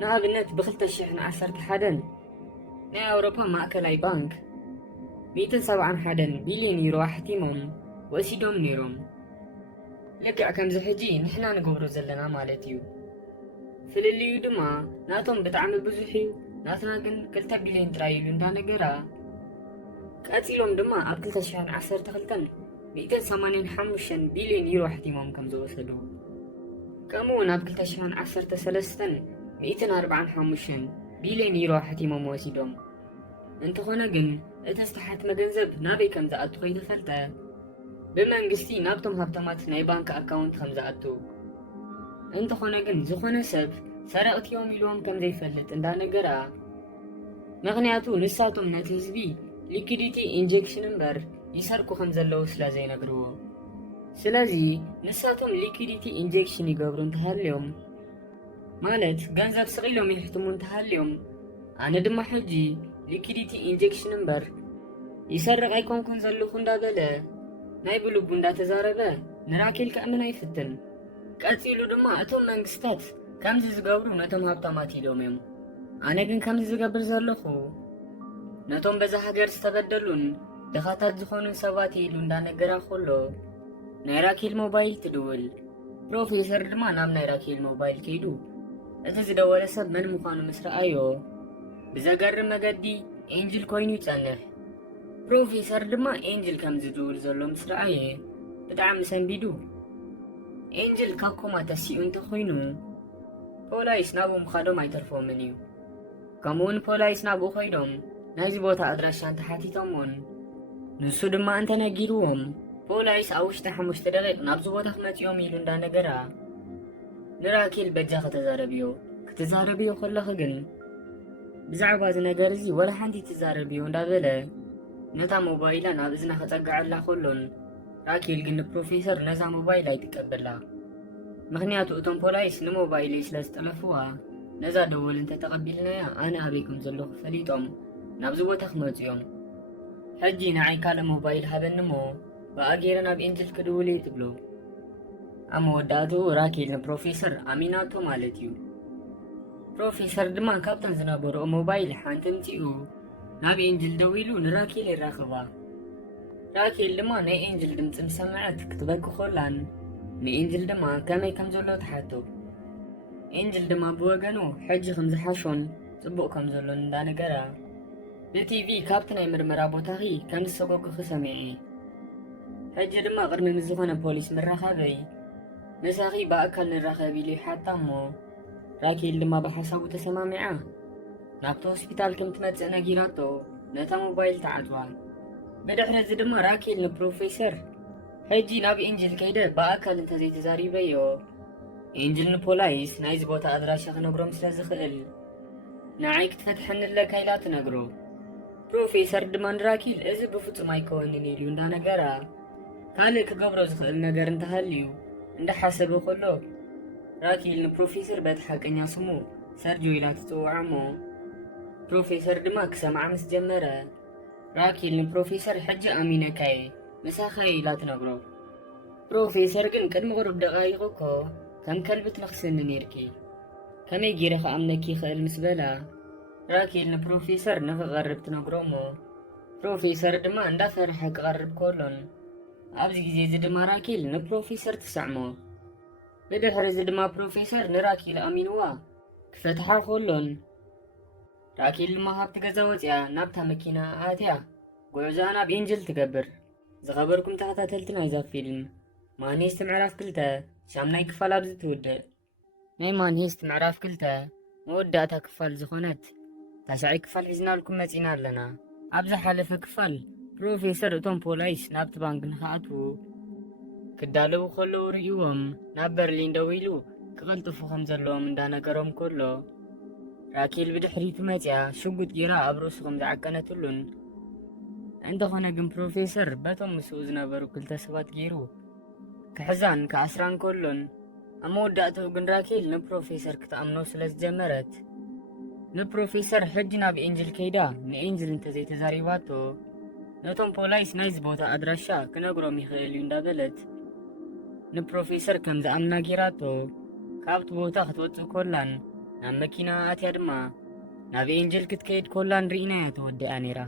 ንኣብነት ብ2011 ናይ ኣውሮፓ ማእከላይ ባንክ 171 ቢልዮን ዩሮ ኣሕቲሞም ወሲዶም ነይሮም ልክዕ ከምዚ ሕጂ ንሕና ንገብሮ ዘለና ማለት እዩ ፍልልዩ ድማ ናቶም ብጣዕሚ ብዙሕ እዩ ናትና ግን 2 ቢልዮን ጥራይ ኢሉ እንዳነገራ ቀፂሎም ድማ ኣብ 2012 185 ቢልዮን ዩሮ ኣሕቲሞም ከም ዝወሰዱ ከምኡውን ኣብ 2013 145 ቢልዮን ዩሮ ኣሕቲሞም ወሲዶም እንተኾነ ግን እቲ ዝተሓትመ ገንዘብ ናበይ ከም ዝኣቱ ከይተፈልጠ ብመንግስቲ ናብቶም ሃብታማት ናይ ባንክ ኣካውንት ከም ዝኣቱ እንተኾነ ግን ዝኾነ ሰብ ሰረቕትዮም ኢልዎም ከም ዘይፈልጥ እንዳነገራ ምክንያቱ ንሳቶም ነቲ ህዝቢ ሊኩዲቲ ኢንጀክሽን እምበር ይሰርቁ ከም ዘለዉ ስለ ዘይነግርዎ ስለዚ ንሳቶም ሊኩዲቲ ኢንጀክሽን ይገብሩ እንተሃልዮም ማለት ገንዘብ ስቂሎም ይሕትሙ እንተሃልዮም ኣነ ድማ ሕጂ ሊኩዲቲ ኢንጀክሽን እምበር ይሰርቕ ኣይኮንኩን ዘለኹ እንዳበለ ናይ ብልቡ እንዳተዛረበ ንራኬል ክእምን ኣይፍትን ቀፂሉ ድማ እቶም መንግስታት ከምዚ ዝገብሩ ነቶም ሃብታማት ኢሎም እዮም ኣነ ግን ከምዚ ዝገብር ዘለኹ ነቶም በዛ ሃገር ዝተበደሉን ድኻታት ዝኾኑን ሰባት ኢሉ እንዳነገራ ከሎ ናይ ራኬል ሞባይል ትድውል ፕሮፌሰር ድማ ናብ ናይ ራኬል ሞባይል ከይዱ እቲ ዝደወለ ሰብ መን ምዃኑ ምስ ረኣዮ ብዘገርም መገዲ ኤንጅል ኮይኑ ይጸንሕ ፕሮፌሰር ድማ ኤንጅል ከም ዝድውል ዘሎ ምስ ረኣየ ብጣዕሚ ሰንቢዱ ኤንጅል ካብ ኮማ ተሲኡ እንተኮይኑ ፖላይስ ናብኡ ምኻዶም ኣይተርፎምን እዩ ከምኡውን ፖላይስ ናብኡ ኸይዶም ናይዚ ቦታ ኣድራሻ እንተሓቲቶምዎን ንሱ ድማ እንተነጊርዎም ፖላይስ ኣብ ውሽጢ 5 ደቂቕ ናብዚ ቦታ ክመፂኦም ኢሉ እንዳነገራ ንራኬል በጃ ክትዛረብዮ ከለኸ ግን ብዛዕባ እዚ ነገር እዚ ወላ ሓንቲ ትዛረብዮ እንዳበለ ነታ ሞባይላ ናብ እዝና ከጸጋዐላ ከሎን ራኬል ግን ንፕሮፌሰር ነዛ ሞባይል ኣይትቀበላ ምክንያቱ እቶም ፖላይስ ንሞባይለይ ስለ ዝጠለፍዋ ነዛ ደወል እንተተቐቢልናያ ኣነ ኣበይኩም ዘለኹ ፈሊጦም ናብዚ ቦታ ክመፁ እዮም ሕጂ ንዓይ ካልእ ሞባይል ሃበኒ እሞ ብኣጌረ ናብ ኤንጅል ክድውል እየ ትብሎ ኣብ መወዳእትኡ ራኬል ንፕሮፌሰር ኣሚናቶ ማለት እዩ ፕሮፌሰር ድማ ካብተን ዝነበርኦ ሞባይል ሓንቲ ምፂኡ ናብ ኤንጅል ደው ኢሉ ንራኬል ይራኸባ ራኬል ድማ ናይ ኤንጅል ድምፂ ምሰምዐት ክትበኪ ኮላን ንኤንጅል ድማ ከመይ ከም ዘሎ ተሓቶ ኤንጅል ድማ ብወገኑ ሕጂ ከም ዝሓሾን ጽቡቕ ከም ዘሎን እንዳነገራ ብቲቪ ካብቲ ናይ ምርመራ ቦታኺ ከም ዝሰጎግኺ ሰሚዐ ሕጂ ድማ ቅድሚ ምስ ዝኾነ ፖሊስ ምራኸበይ ንሳኺ ብኣካል ንራኸብ ኢሉ ይሓታ እሞ ራኬል ድማ ብሓሳቡ ተሰማሚዓ ናብቲ ሆስፒታል ከም ትመጽእ ነጊራቶ ነታ ሞባይል ተዓፅዋ ብድሕሪ እዚ ድማ ራኬል ንፕሮፌሰር ሕጂ ናብ ኤንጅል ከይደ ብኣካል እንተዘይተዛሪበዮ ኤንጅል ንፖላይስ ናይዚ ቦታ ኣድራሻ ክነግሮም ስለ ዝኽእል ንዓይ ክትፈትሐንለካ ኢላ ትነግሮ ፕሮፌሰር ድማ ንራኬል እዚ ብፍጹም ኣይከወንን ኢሉ እንዳነገራ ካልእ ክገብሮ ዝኽእል ነገር እንተሃልዩ እንዳሓሰበ ከሎ ራኬል ንፕሮፌሰር በቲ ሓቀኛ ስሙ ሰርጆ ኢላ ትፅውዖ እሞ ፕሮፌሰር ድማ ክሰምዓ ምስ ጀመረ ራኬል ንፕሮፌሰር ሕጂ ኣሚነካየ ምሳኸየ ኢላ ትነግሮ ፕሮፌሰር ግን ቅድሚ ቁሩብ ደቓይቕ እኮ ከም ከልቢ ትነኽስኒ ነይርኪ ከመይ ጌረ ከኣምነኪ ይኽእል ምስ በላ ራኬል ንፕሮፌሰር ንኽቐርብ ትነግሮ እሞ ፕሮፌሰር ድማ እንዳፈርሐ ክቐርብ ከሎን ኣብዚ ግዜ እዚ ድማ ራኬል ንፕሮፌሰር ትሰዕሞ። ብድሕሪ እዚ ድማ ፕሮፌሰር ንራኬል ኣሚንዋ ክፈትሓ ከሎን ራኬል ድማ ካብቲ ገዛ ወፂያ ናብታ መኪና ኣትያ ጉዕዞኣ ናብ ኤንጅል ትገብር። ዝኸበርኩም ተኸታተልቲ ናይዛ ፊልም ማንሄስት ምዕራፍ 2 ሻምናይ ክፋል ኣብዚ ትውድእ። ናይ ማንሄስት ምዕራፍ 2 መወዳእታ ክፋል ዝኾነት ታሽዓይ ክፋል ሒዝናልኩም መፂና ኣለና። ኣብ ዝሓለፈ ክፋል ፕሮፌሰር እቶም ፖላይስ ናብቲ ባንክ ንኽኣትዉ ክዳለዉ ከለዉ ርእይዎም ናብ በርሊን ደው ኢሉ ክቐልጥፉ ከም ዘለዎም እንዳነገሮም ከሎ ራኬል ብድሕሪቱ መፅያ ሽጉጥ ጌራ ኣብ ርእሱ ከም ዝዓቀነትሉን እንተኾነ ግን ፕሮፌሰር በቶም ምስኡ ዝነበሩ ክልተ ሰባት ገይሩ ክሕዛን ክኣስራን ከሎን ኣብ መወዳእትኡ ግን ራኬል ንፕሮፌሰር ክትኣምኖ ስለ ዝጀመረት ንፕሮፌሰር ሕጂ ናብ ኤንጅል ከይዳ ንኤንጅል እንተዘይተዛሪባቶ ነቶም ፖላይስ ናይዚ ቦታ ኣድራሻ ክነግሮም ይኽእል እዩ እንዳበለት ንፕሮፌሰር ከም ዝኣምና ጌራቶ ካብቲ ቦታ ክትወፅእ ኮላን ናብ መኪና ኣትያ ድማ ናብ ኤንጅል ክትከይድ ኮላን ርኢናያ ተወዲኣ ነይራ።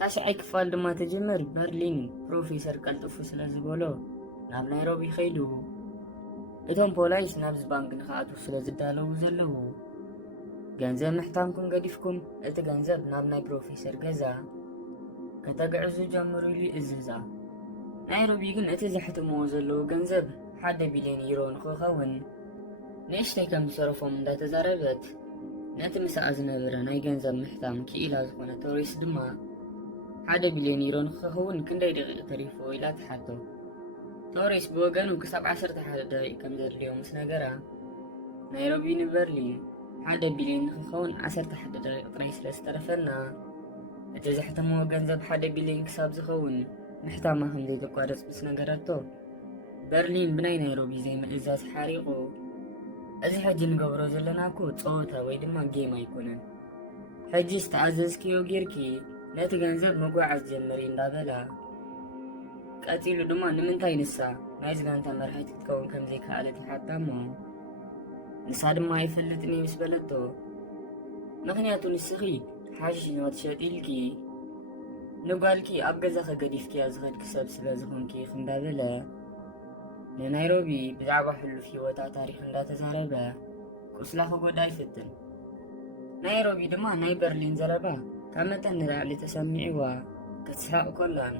ታሽዓይ ክፋል ድማ ተጀምር በርሊን ፕሮፌሰር ቀልጥፉ ስለ ዝበሎ ናብ ናይሮቢ ኸይዱ እቶም ፖላይስ ናብዚ ባንክ ንኽኣትዉ ስለ ዝዳለዉ ዘለዉ ገንዘብ ምሕታምኩም ገዲፍኩም እቲ ገንዘብ ናብ ናይ ፕሮፌሰር ገዛ ከተግዕዙ ጀምሩ ኢሉ ይእዝዛ። ናይሮቢ ግን እቲ ዘሕትምዎ ዘለዉ ገንዘብ 1 ቢልዮን ዩሮ ንክኸውን ንእሽተይ ከም ዝሰረፎም እንዳተዛረበት ነቲ ምስኣ ዝነበረ ናይ ገንዘብ ምሕታም ክኢላ ዝኾነ ቶሪስ ድማ 1 ቢልዮን ዩሮ ንክኸውን ክንደይ ደቂቕ ተሪፎ ኢላ ትሓቶ። ቶሪስ ብወገኑ ክሳብ 11 ደቂቕ ከም ዘድልዮ ምስ ነገራ ናይሮቢ ንበርሊን 1 ቢልዮን ንክኸውን 11 ደቂቕ ጥራይ ስለ ዝተረፈና እቲ ዘሕተምዎ ገንዘብ 1 ቢልዮን ክሳብ ዝኸውን ምሕታማ ከም ዘይተቋረፅ ምስ ነገረቶ በርሊን ብናይ ናይሮቢ ዘይምእዛዝ ሓሪቑ እዚ ሕጂ ንገብሮ ዘለናኩ ፀወታ ወይ ድማ ጌም ኣይኮነን፣ ሕጂ ዝተኣዘዝክዮ ጌርኪ ነቲ ገንዘብ መጓዓዝ ጀመሪ እንዳበላ ቀፂሉ ድማ ንምንታይ ንሳ ናይ ዝጋንታ መርሒት ክትከውን ከም ዘይከኣለት ይሓታ እሞ ንሳ ድማ ኣይፈልጥን ምስ በለቶ ምክንያቱ ንስኺ ሓሽሽ ንኽትሸጥ ኢልኪ ንጓልኪ ኣብ ገዛኸ ገዲፍክያ ዝኸድክ ሰብ ስለ ዝኾንኪ እንዳበለ ንናይሮቢ ብዛዕባ ሕሉፍ ሂወታ ታሪክ እንዳተዛረበ ቁስላ ክጎዳ ይፍትን። ናይሮቢ ድማ ናይ በርሊን ዘረባ ካብ መጠን ንላዕሊ ተሰሚዕዋ ክትስሓቕ ኮላን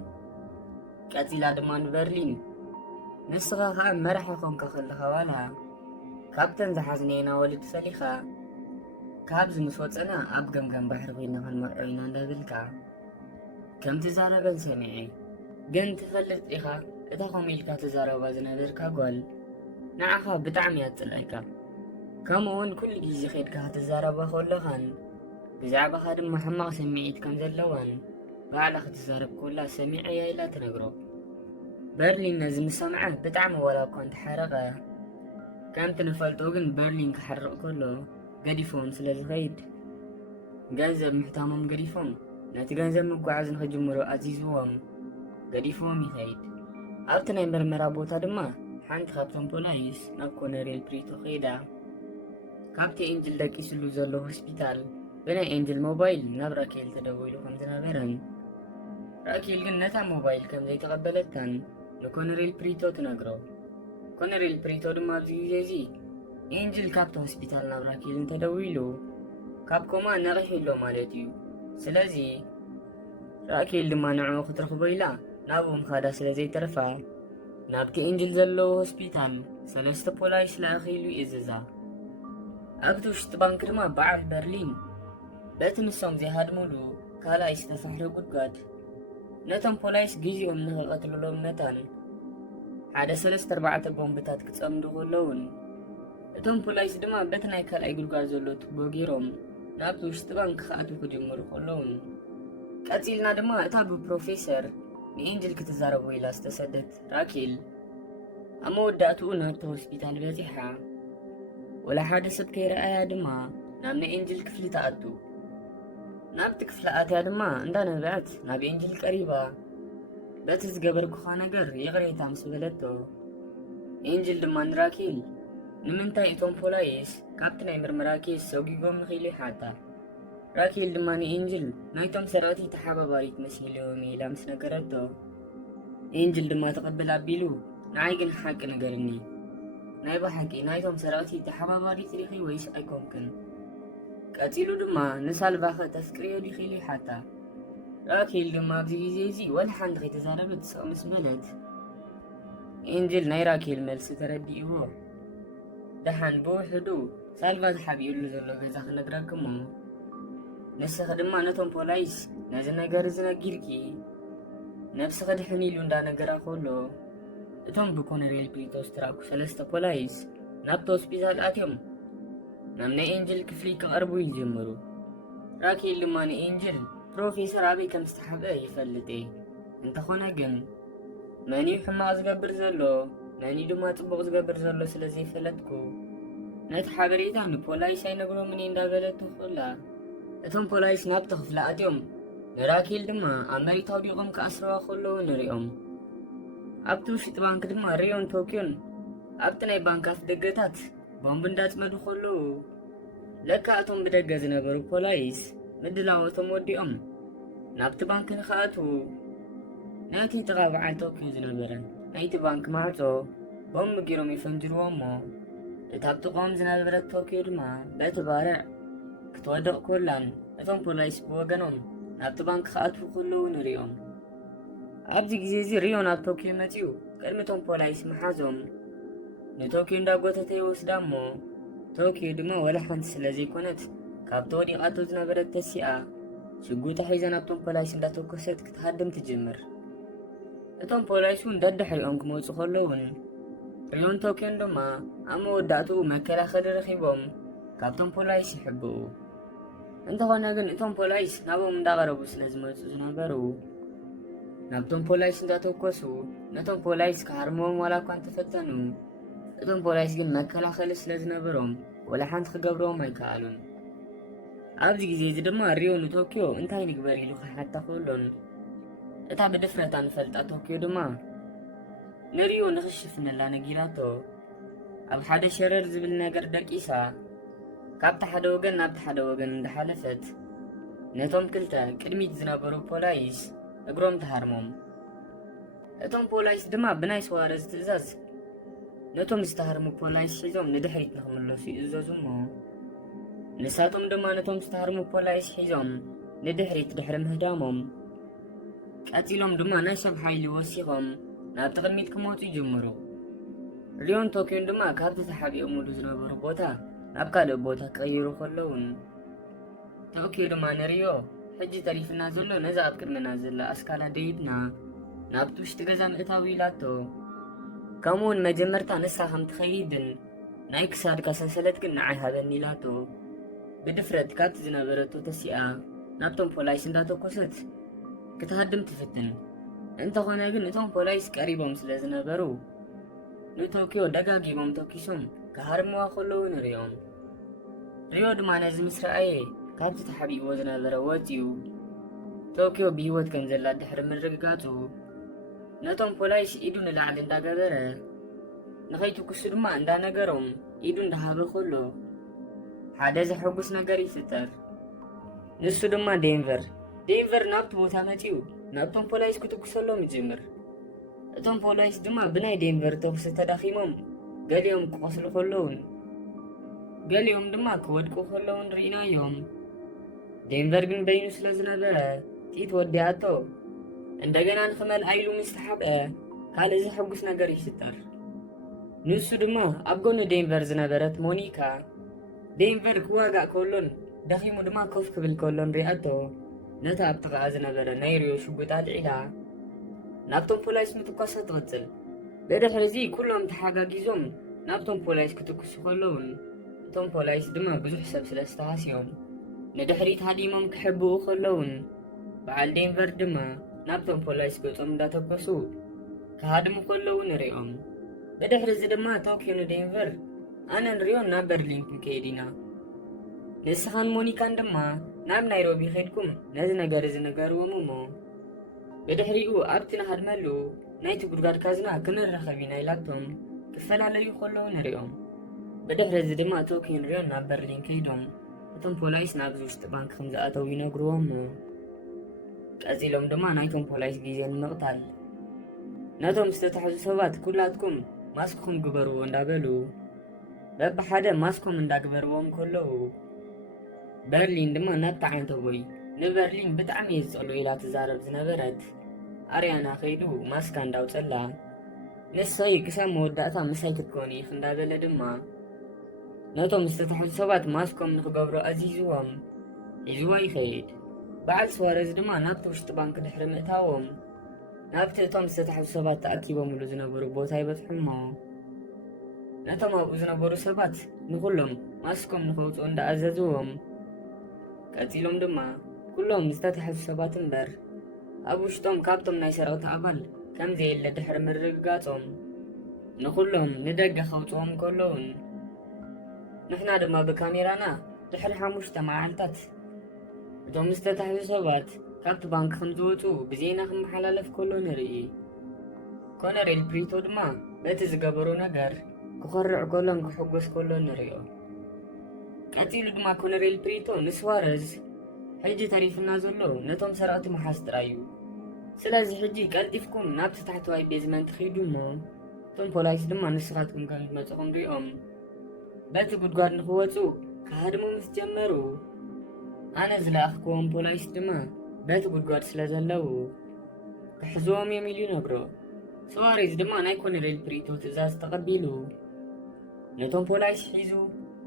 ቀፂላ ድማ ንበርሊን ንስኻ ከዓ መራሒ ኮንካ ከለኻ ዋላ ካብተን ዝሓዝነየና ወልድ ፈሊኻ ካብዚ ምስ ወፀና ኣብ ገምገም ባሕሪ ኮይና ክንመርዖ ኢና እንዳብልካ ከም ትዛረበን ሰሚዐ። ግን ትፈልጥ ኢኻ እታ ከምኡ ኢልካ ትዛረባ ዝነበርካ ጓል ንዓኻ ብጣዕሚ እያ ትፅልአካ። ከምኡውን ኩሉ ግዜ ከይድካ ክትዛረባ ከለኻን ብዛዕባኻ ድማ ሕማቕ ስምዒት ከም ዘለዋን ባዕላ ክትዛረብ ኮላ ሰሚዐ እያ ኢላ ትነግሮ። በርሊን ነዚ ምስ ሰምዐ ብጣዕሚ ዋላ እኳ እንተሓረቐ ከምቲ ንፈልጦ ግን በርሊን ክሓርቕ ከሎ ገዲፎም ስለ ዝኸይድ ገንዘብ ምሕታሞም ገዲፎም ነቲ ገንዘብ ምጓዓዝ ንክጅምሩ ኣዚዝዎም ገዲፎም ይኸይድ። ኣብቲ ናይ ምርመራ ቦታ ድማ ሓንቲ ካብቶም ፖላይስ ናብ ኮነሬል ፕሪቶ ኸይዳ ካብቲ ኤንጅል ደቂስሉ ዘሎ ሆስፒታል ብናይ ኤንጅል ሞባይል ናብ ራኬል ተደዊሉ ከም ዝነበረን ራኬል ግን ነታ ሞባይል ከም ዘይተቐበለታን ንኮነሬል ፕሪቶ ትነግሮ። ኮነሬል ፕሪቶ ድማ ኣብዚ ግዜ እዚ ኤንጅል ካብቲ ሆስፒታል ናብ ራኬል እንተደዊሉ ካብ ኮማ ነቒሒሎ ማለት እዩ። ስለዚ ራኬል ድማ ንዕኡ ክትረኽቦ ኢላ ናብኡ ምኻዳ ስለ ዘይተረፋ ናብቲ ኤንጅል ዘለዎ ሆስፒታል 3 ፖላይስ ለኣኺሉ ይእዝዛ። ኣብቲ ውሽጢ ባንክ ድማ በዓል በርሊን በቲ ንሶም ዘይሃድሙሉ ካልኣይ ዝተፋሕረ ጉድጓድ ነቶም ፖላይስ ግዜኦም ንኽቐትልሎም መታን 1-3-4 ቦምብታት ክፀምዱ ከለውን እቶም ፖላይስ ድማ በቲ ናይ ካልኣይ ጉድጓድ ዘሎ ቱቦ ገይሮም ናብቲ ውሽጢ ባንክ ክኣትዉ ክጅምሩ ከለውን ቀፂልና ድማ እታ ብፕሮፌሰር ንኤንጅል ክትዛረቡ ኢላ ዝተሰደት ራኬል ኣብ መወዳእትኡ ናብቲ ሆስፒታል በፂሓ ወላ ሓደ ሰብ ከይረኣያ ድማ ናብ ናይ ኤንጅል ክፍሊ ተኣቱ። ናብቲ ክፍሊ ኣትያ ድማ እንዳነበዐት ናብ ኤንጅል ቀሪባ በቲ ዝገበርኩኻ ነገር ይቕሬታ ምስ በለቶ ኤንጅል ድማ ንራኬል ንምንታይ እቶም ፖላይስ ካብቲ ናይ ምርመራ ኬስ ሰጊጎም ንኽኢሉ ይሓታ። راكيل دماني إنجل نايتم سراتي تحابباريت مسيلو ميلا مس نقرأتو إنجل دما تقبل أبيلو نعيقن حق نقرني نايبا حقي نايتم سراتي تحابباريت ريخي ويش أيكمكن قاتيلو دما نسال باخا تسكريو دي خيلي حتى راكيل دما بزيزي والحان خي تزاربت سومس ملت إنجل ناي راكيل ملس ترديهو دحان بوحدو سالفا زحابيولو زلو غزاق نقراكمو نسخ دما نتم بولايس نازل نجار زناجيركي نفس قد حنيلو ندا نجار خلو اتم بكون ريل بيتوس تراكو سلسة بولايس نابتو سبيزال اتيوم نمنا إنجل كفلي كأربو يجمرو راكي لماني إنجل بروفيسور أبي كم استحبه يفلتي انت خونا جن ماني حما أزقبر زلو ماني دما تبغ زقبر زلو سلزي فلتكو نت حبريتان بولايس ينقلو منين دابلتو خلا اتم بولايس ناب تخفل أتيوم نراكيل دما أمريكا ديقوم كأسروا خلو نريهم أبتو شت بانك دما ريون توكيون أبتناي بانكاف دقتات بومبندات مدو خلو لكا أتم بدقز نبرو بولايس مدلاوتم وديهم نابت بانك نخاتو ناتي تغاب عن توكيو زنبرن نايت بانك معتو بوم جيروم يفنجرو أمو اتابتو قوم زنبرت توكيو دما باتبارع كتودق كلان اتم بولايس بوغنهم نابت بانك خاتو خلو نريهم أبدي جزيزي ريو ناب توكيو متيو كلمتهم بولايس محازهم نتوكيو ندا قوتتي وسدامو توكيو دما ولا حنت سلازي كونت كابتو دي قاتو زنبرت تسيئة شقوتا حيزا نابتهم بولايس ندا توكوست كتهدم تجمر اتم بولايسو ندد حيوم كموتو خلوون ريون توكيو دما أما وداتو مكلا خدر خيبهم كابتن بولايس يحبو انت وانا قن اتم بولايس نابو مداغربو سلازموتو زنبرو نابتون بولايس نداتو كوسو نتون بولايس كهرموم ولا كوان تفتنو اتون بولايس جن مكلا خلص لازنبروم ولا حانت خقبروم هيكالون عبد جزيز دما ريو طوكيو انتاي نقبري لو حتى خولون اتا بدفرتان فلتا طوكيو دما نريو نخشفنا لا نجيلاتو اب حدا شرر زبل نجر دقيسا كابتا حدا وغن نابتا حدا وغن اندحالفت نتوم كلتا كدميت زنبرو بولايس እግሮም ተሃርሞም እቶም ፖላይስ ድማ ብናይ ስዋረዝ ትእዛዝ ነቶም ዝተሃርሙ ፖላይስ ሒዞም ንድሕሪት ንኽምለሱ ይእዘዙሞ ንሳቶም ድማ ነቶም ዝተሃርሙ ፖላይስ ሒዞም ንድሕሪት ድሕሪ ምህዳሞም ቀፂሎም ድማ ናይ ሰብ ሓይሊ ወሲኾም ናብ ቅድሚት ክመፁ ይጅምሩ ሪዮን ቶኪዮን ድማ ካብቲ ተሓቢኦሙሉ ዝነበሩ ቦታ ናብ ካልእ ቦታ ክቕይሩ ከለውን ቶኪዮ ድማ ንሪዮ حجي تريفنا زلو نزا أبكرمنا زلا أسكالا ديبنا نابتوش تغزا مئتاوي لاتو كامون مجمرتا نسا هم تخيدن نايك سادكا سنسلتكن نعي هذا النيلاتو بدفرت كات زنبرتو تسيئة نابتون بولايس انداتو كوست كتهدم تفتن انت غناقن نتون بولايس كاريبوم سلازنبرو نو توكيو دقاقي بوم توكيسون كهارموا خلو نريوم ريو دمانا زمسرائي كابت تحبي وزنا ذرواتيو توكيو بيوت كان زلا دحر من رقاتو نتوم بولايس إيدون لعل اندا قبرة نخيتو كسر ما اندا نقرم إيدون دهابو خلو حادث حقوس نقري فتر نسو دما دينفر نابت بوتا ماتيو نابتوم بولايس كتو كسلو مجمر نتوم بولايس دما بناي دينفر توكس تداخيموم قاليوم كقصلو خلون قاليوم دما كودكو خلون رينا يوم دينفر ግን በይኑ ስለዝነበረ ጢት ወዲያቶ እንደገና ንኽመል አይሉ ምስተሓብአ ካልእ ዝሕጉስ ነገር ይፍጠር ንሱ ድማ ኣብ ጎኒ ዴንቨር ዝነበረት ሞኒካ ዴንቨር ክዋጋእ ከሎን ደኺሙ ድማ ኮፍ ክብል ከሎን ሪኣቶ ነታ ኣብ ጥቓኣ ዝነበረ ናይ ሪዮ ሽጉጥ ኣልዒላ ናብቶም ፖላይስ ምትኳሳ ትቕፅል ብድሕሪ እዚ ኩሎም ተሓጋጊዞም ናብቶም ፖላይስ ክትኩሱ ከለውን እቶም ፖላይስ ድማ ብዙሕ ሰብ ስለ ዝተሃስዮም ندحريت هاديمم كحبو خلون بعد دينفر دما نابتون بولايس قطم داتوكسو كهادم خلون ريوم بدحر زدما توكيو دينفر أنا نريون نا برلين كيدينا نسخان مونيكان دما ناب نيروبي خيدكم نزنجر ومومو بدحريو أبتنا هادمالو نايتو قرقار كازنا كنر رخبي نايلاتهم كفلا ليو خلون ريوم بدحر زدما توكيو ريون نا برلين كيدوم እቶም ፖላይስ ናብዚ ውሽጢ ባንክ ከም ዝኣተው ይነግርዎም። ቀፂሎም ድማ ናይቶም ፖላይስ ግዜ ንምቕታል ነቶም ዝተታሕዙ ሰባት ኩላትኩም ማስክኩም ግበርዎ እንዳበሉ በብሓደ ማስኮም እንዳግበርዎም ከለዉ በርሊን ድማ ናብታ ዓንተቦይ ንበርሊን ብጣዕሚ እየ ዝፀልኦ ኢላ ትዛረብ ዝነበረት ኣርያና ከይዱ ማስካ እንዳውፀላ ንሰይ ክሳብ መወዳእታ ምሳይ ክትኮኒ ኢኽ እንዳበለ ድማ ነቶም ዝተታሕዙ ሰባት ማስኮም ንክገብሮ ኣዚዝዎም ሒዝዋ ይኸይድ። በዓል ስዋረዝ ድማ ናብቲ ውሽጢ ባንክ ድሕሪ ምእታዎም ናብቲ እቶም ዝተታሕዙ ሰባት ተኣኪቦምሉ ዝነበሩ ቦታ ይበፅሑሞ። ነቶም ኣብኡ ዝነበሩ ሰባት ንኩሎም ማስኮም ንኸውፅኡ እንዳኣዘዝዎም ቀፂሎም ድማ ኩሎም ዝተታሕዙ ሰባት እምበር ኣብ ውሽጦም ካብቶም ናይ ሰራዊት ኣባል ከምዘየለ ድሕሪ ምርግጋፆም ንኩሎም ንደገ ከውፅዎም ከለውን ንሕና ድማ ብካሜራና ድሕሪ 5 መዓልታት እቶም ዝተታሕዙ ሰባት ካብቲ ባንክ ከም ዝወፁ ብዜና ክመሓላለፍ ከሎ ንርኢ። ኮነሬል ፕሪቶ ድማ በቲ ዝገበሩ ነገር ክኸርዕ ከሎን ክሕጎስ ከሎ ንሪኦ። ቀፂሉ ድማ ኮነሬል ፕሪቶ ንስዋረዝ ሕጂ ተሪፍና ዘሎ ነቶም ሰራዊት መሓዝ ጥራይ እዩ። ስለዚ ሕጂ ቀልጢፍኩም ናብቲ ታሕተዋይ ቤዝመንት ኺዱ እሞ እቶም ፖላይስ ድማ ንስኻትኩም ከም ዝመፅኹም ሪኦም በቲ ጉድጓድ ንክወፁ ካሃድሙ ምስ ጀመሩ ኣነ ዝለኣኽክዎም ፖላይስ ድማ በቲ ጉድጓድ ስለ ዘለዉ ክሕዝዎም እዮም ኢሉ ይነግሮ። ስዋሬዝ ድማ ናይ ኮነሬል ፕሪቶ ትእዛዝ ተቐቢሉ ነቶም ፖላይስ ሒዙ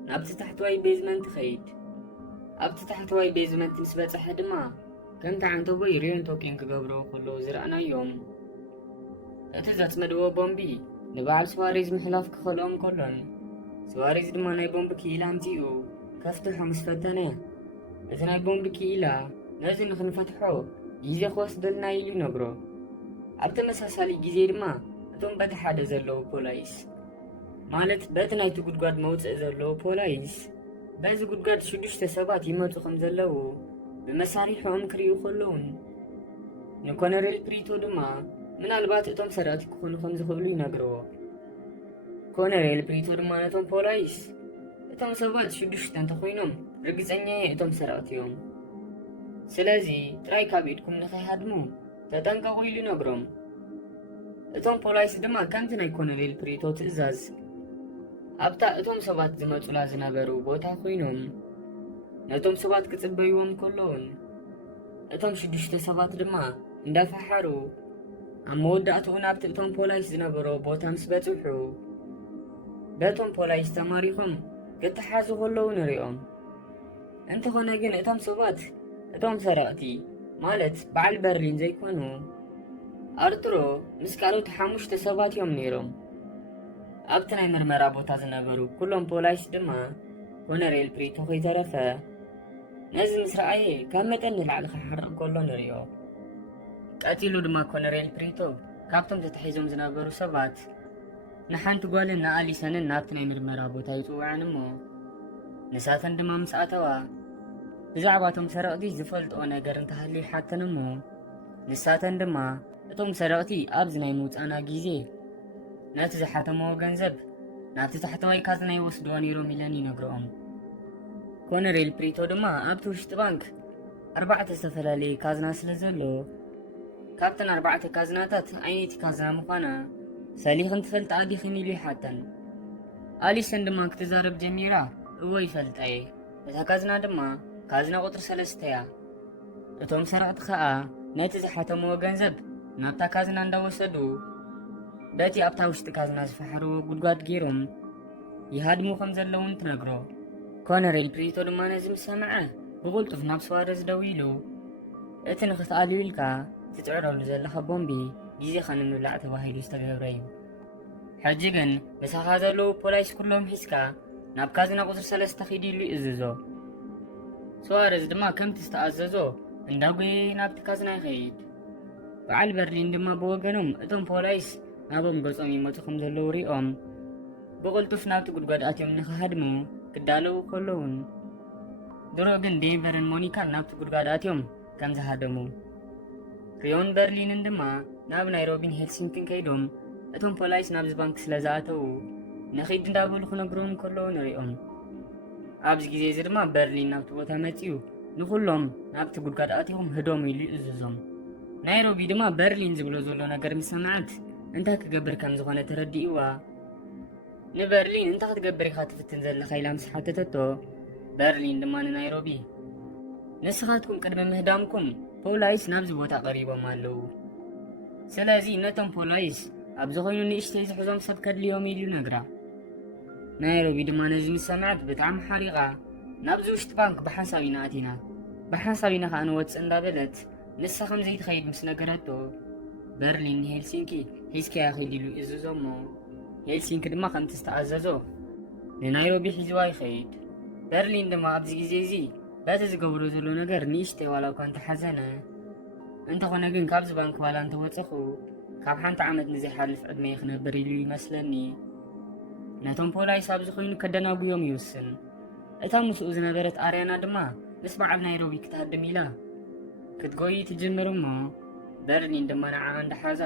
ናብቲ ታሕተዋይ ቤዝመንት ኸይድ። ኣብቲ ታሕተዋይ ቤዝመንት ምስ በፅሐ ድማ ከምቲ ዓንተቦይ ሪዮን ቶኪን ክገብሮ ከለዉ ዝረኣናዮም እቲ ዘፅመድዎ ቦምቢ ንበዓል ስዋሬዝ ምሕላፍ ክኸልኦም ከሎን ስዋሬዝ ድማ ናይ ቦምቢ ክኢላ ኣምፂኡ ከፍትሖ ምስ ፈተነ እቲ ናይ ቦምቢ ክኢላ ነዚ ንክንፈትሖ ግዜ ክወስደልና ኢሉ ይነግሮ። ኣብ ተመሳሳሊ ግዜ ድማ እቶም በቲ ሓደ ዘለዉ ፖላይስ ማለት በቲ ናይቲ ጉድጓድ መውፅእ ዘለዉ ፖላይስ በዚ ጉድጓድ 6 ሰባት ይመፁ ከም ዘለዉ ብመሳሪሖም ክሪኡ ከለውን ንኮነሬል ፕሪቶ ድማ ምናልባት እቶም ሰራዊት ክኾኑ ከም ዝኽእሉ ይነግርዎ። ኮነሬል ፕሪቶ ድማ ነቶም ፖላይስ እቶም ሰባት 6 እንተኮይኖም ርግፀኛ እቶም ሰራዊት እዮም፣ ስለዚ ጥራይ ካብ ኢድኩም ንኸይሃድሙ ተጠንቀቑ ኢሉ ይነግሮም። እቶም ፖላይስ ድማ ከምቲ ናይ ኮነሬል ፕሪቶ ትእዛዝ ኣብታ እቶም ሰባት ዝመፁላ ዝነበሩ ቦታ ኮይኖም ነቶም ሰባት ክፅበይዎም ከለውን እቶም 6 ሰባት ድማ እንዳፈሓሩ ኣብ መወዳእትኡ ናብቲ እቶም ፖላይስ ዝነበሮ ቦታ ምስ በፅሑ በቶም ፖላይስ ተማሪኾም ክተሓዙ ከለዉ ንሪኦም። እንተኾነ ግን እቶም ሰባት እቶም ሰራቕቲ ማለት በዓል በርሊን ዘይኮኑ ኣርትሮ ምስ ካልኦት 5 ሰባት እዮም ነይሮም። ኣብቲ ናይ ምርመራ ቦታ ዝነበሩ ኩሎም ፖላይስ ድማ ኮነሬል ፕሪቶ ከይተረፈ ነዚ ምስ ረኣየ ካብ መጠን ንላዕሊ ክሓርቕ ከሎ ንሪኦ። ቀፂሉ ድማ ኮነሬል ፕሪቶ ካብቶም ተታሒዞም ዝነበሩ ሰባት ንሓንቲ ጓልን ንኣሊሰንን ናብቲ ናይ ምርመራ ቦታ ይፅውዐን እሞ ንሳተን ድማ ምስ ኣተዋ ብዛዕባ እቶም ሰረቕቲ ዝፈልጥኦ ነገር እንተሃልዩ ይሓተን እሞ ንሳተን ድማ እቶም ሰረቕቲ ኣብዚ ናይ ምውፃና ግዜ ነቲ ዝሓተምዎ ገንዘብ ናብቲ ታሕተዋይ ካዝና ይወስድዎ ነይሮም ኢለን ይነግርኦም። ኮነሬል ፕሪቶ ድማ ኣብቲ ውሽጢ ባንክ 4 ዝተፈላለየ ካዝና ስለ ዘሎ ካብተን 4 ካዝናታት ዓይነይቲ ካዝና ምዃና ሰሊኽን ትፈልጣ ዲኽን ኢሉ ይሓተን። ኣሊሰን ድማ ክትዛረብ ጀሚራ እወ ይፈልጠየ፣ እታ ካዝና ድማ ካዝና ቁጥሪ 3 እያ። እቶም ሰራቕቲ ከዓ ነቲ ዝሓተምዎ ገንዘብ ናብታ ካዝና እንዳወሰዱ በቲ ኣብታ ውሽጢ ካዝና ዝፈሓርዎ ጉድጓድ ገይሮም ይሃድሙ ከም ዘለውን ትነግሮ። ኮነሬል ፕሪቶ ድማ ነዚ ምስ ሰምዐ ብቁልጡፍ ናብ ስዋረዝ ደው ኢሉ እቲ ንኽትኣልዩ ኢልካ ትፅዕረሉ ዘለኻ ቦምቢ ግዜ ኸንምላዕ ተባሂሉ ዝተገብረ እዩ። ሕጂ ግን ምሳኻ ዘለዉ ፖላይስ ኩሎም ሒዝካ ናብ ካዝና ቁጥሪ 3 ኺድ ኢሉ ይእዝዞ። ስዋረዝ ድማ ከምቲ ዝተኣዘዞ እንዳጎየ ናብቲ ካዝና ይኸይድ። በዓል በርሊን ድማ ብወገኖም እቶም ፖላይስ ናቦም ገጾም ይመፁ ከም ዘለዉ ሪኦም ብቁልጡፍ ናብቲ ጉድጓድ ኣትዮም ንኽሃድሙ ክዳለዉ ከለውን ድሮ ግን ዴንቨርን ሞኒካን ናብቲ ጉድጓድ ኣትዮም ከም ዝሃደሙ ሪዮን በርሊንን ድማ ናብ ናይሮቢን ሄልሲንኪን ከይዶም እቶም ፖላይስ ናብዚ ባንክ ስለ ዝኣተዉ ንኺድ እንዳበሉ ክነግሮም ከለዉ ንሪኦም። ኣብዚ ግዜ እዚ ድማ በርሊን ናብቲ ቦታ መፂኡ ንኩሎም ናብቲ ጉድጓድ ኣትዮም ህዶም ኢሉ ይእዝዞም። ናይሮቢ ድማ በርሊን ዝብሎ ዘሎ ነገር ምስ ሰምዓት እንታይ ክገብር ከም ዝኾነ ተረዲእዋ ንበርሊን እንታይ ክትገብር ኢኻ ትፍትን ዘለኻ ኢላ ምስ ሓተተቶ በርሊን ድማ ንናይሮቢ ንስኻትኩም ቅድሚ ምህዳምኩም ፖላይስ ናብዚ ቦታ ቀሪቦም ኣለዉ። ስለዚ ነቶም ፖላይስ ኣብዚ ኮይኑ ንእሽተይ ዝሕዞም ሰብ ከድልዮም ኢሉ ነግራ። ናይሮቢ ድማ ነዚ ምስ ሰምዓት ብጣዕሚ ሓሪቓ ናብዚ ውሽጢ ባንክ ብሓሳብ ኢና ኣቲና ብሓሳብ ኢና ከዓ ንወፅእ እንዳበለት ንሳ ከም ዘይትኸይድ ምስ ነገረቶ በርሊን ንሄልሲንኪ ሒዝከያ ኸይድ ኢሉ ይእዝዞሞ። ሄልሲንኪ ድማ ከምቲ ዝተኣዘዞ ንናይሮቢ ሒዝዋ ይኸይድ። በርሊን ድማ ኣብዚ ግዜ እዚ በቲ ዝገብሮ ዘሎ ነገር ንእሽተይ ዋላ እኳ እንተሓዘነ እንተኾነ ግን ካብዚ ባንክ ዋላ እንተወፀኹ ካብ ሓንቲ ዓመት ንዘይሓልፍ ዕድመ ክነብር ኢሉ ይመስለኒ። ነቶም ፖላይስ ኣብዚ ኮይኑ ከደናጉዮም ይውስን። እታ ምስኡ ዝነበረት ኣርያና ድማ ምስ በዓል ናይሮቢ ክትሃድም ኢላ ክትጎይ ትጅምር እሞ በርሊን ድማ ንዓዓ እንዳሓዛ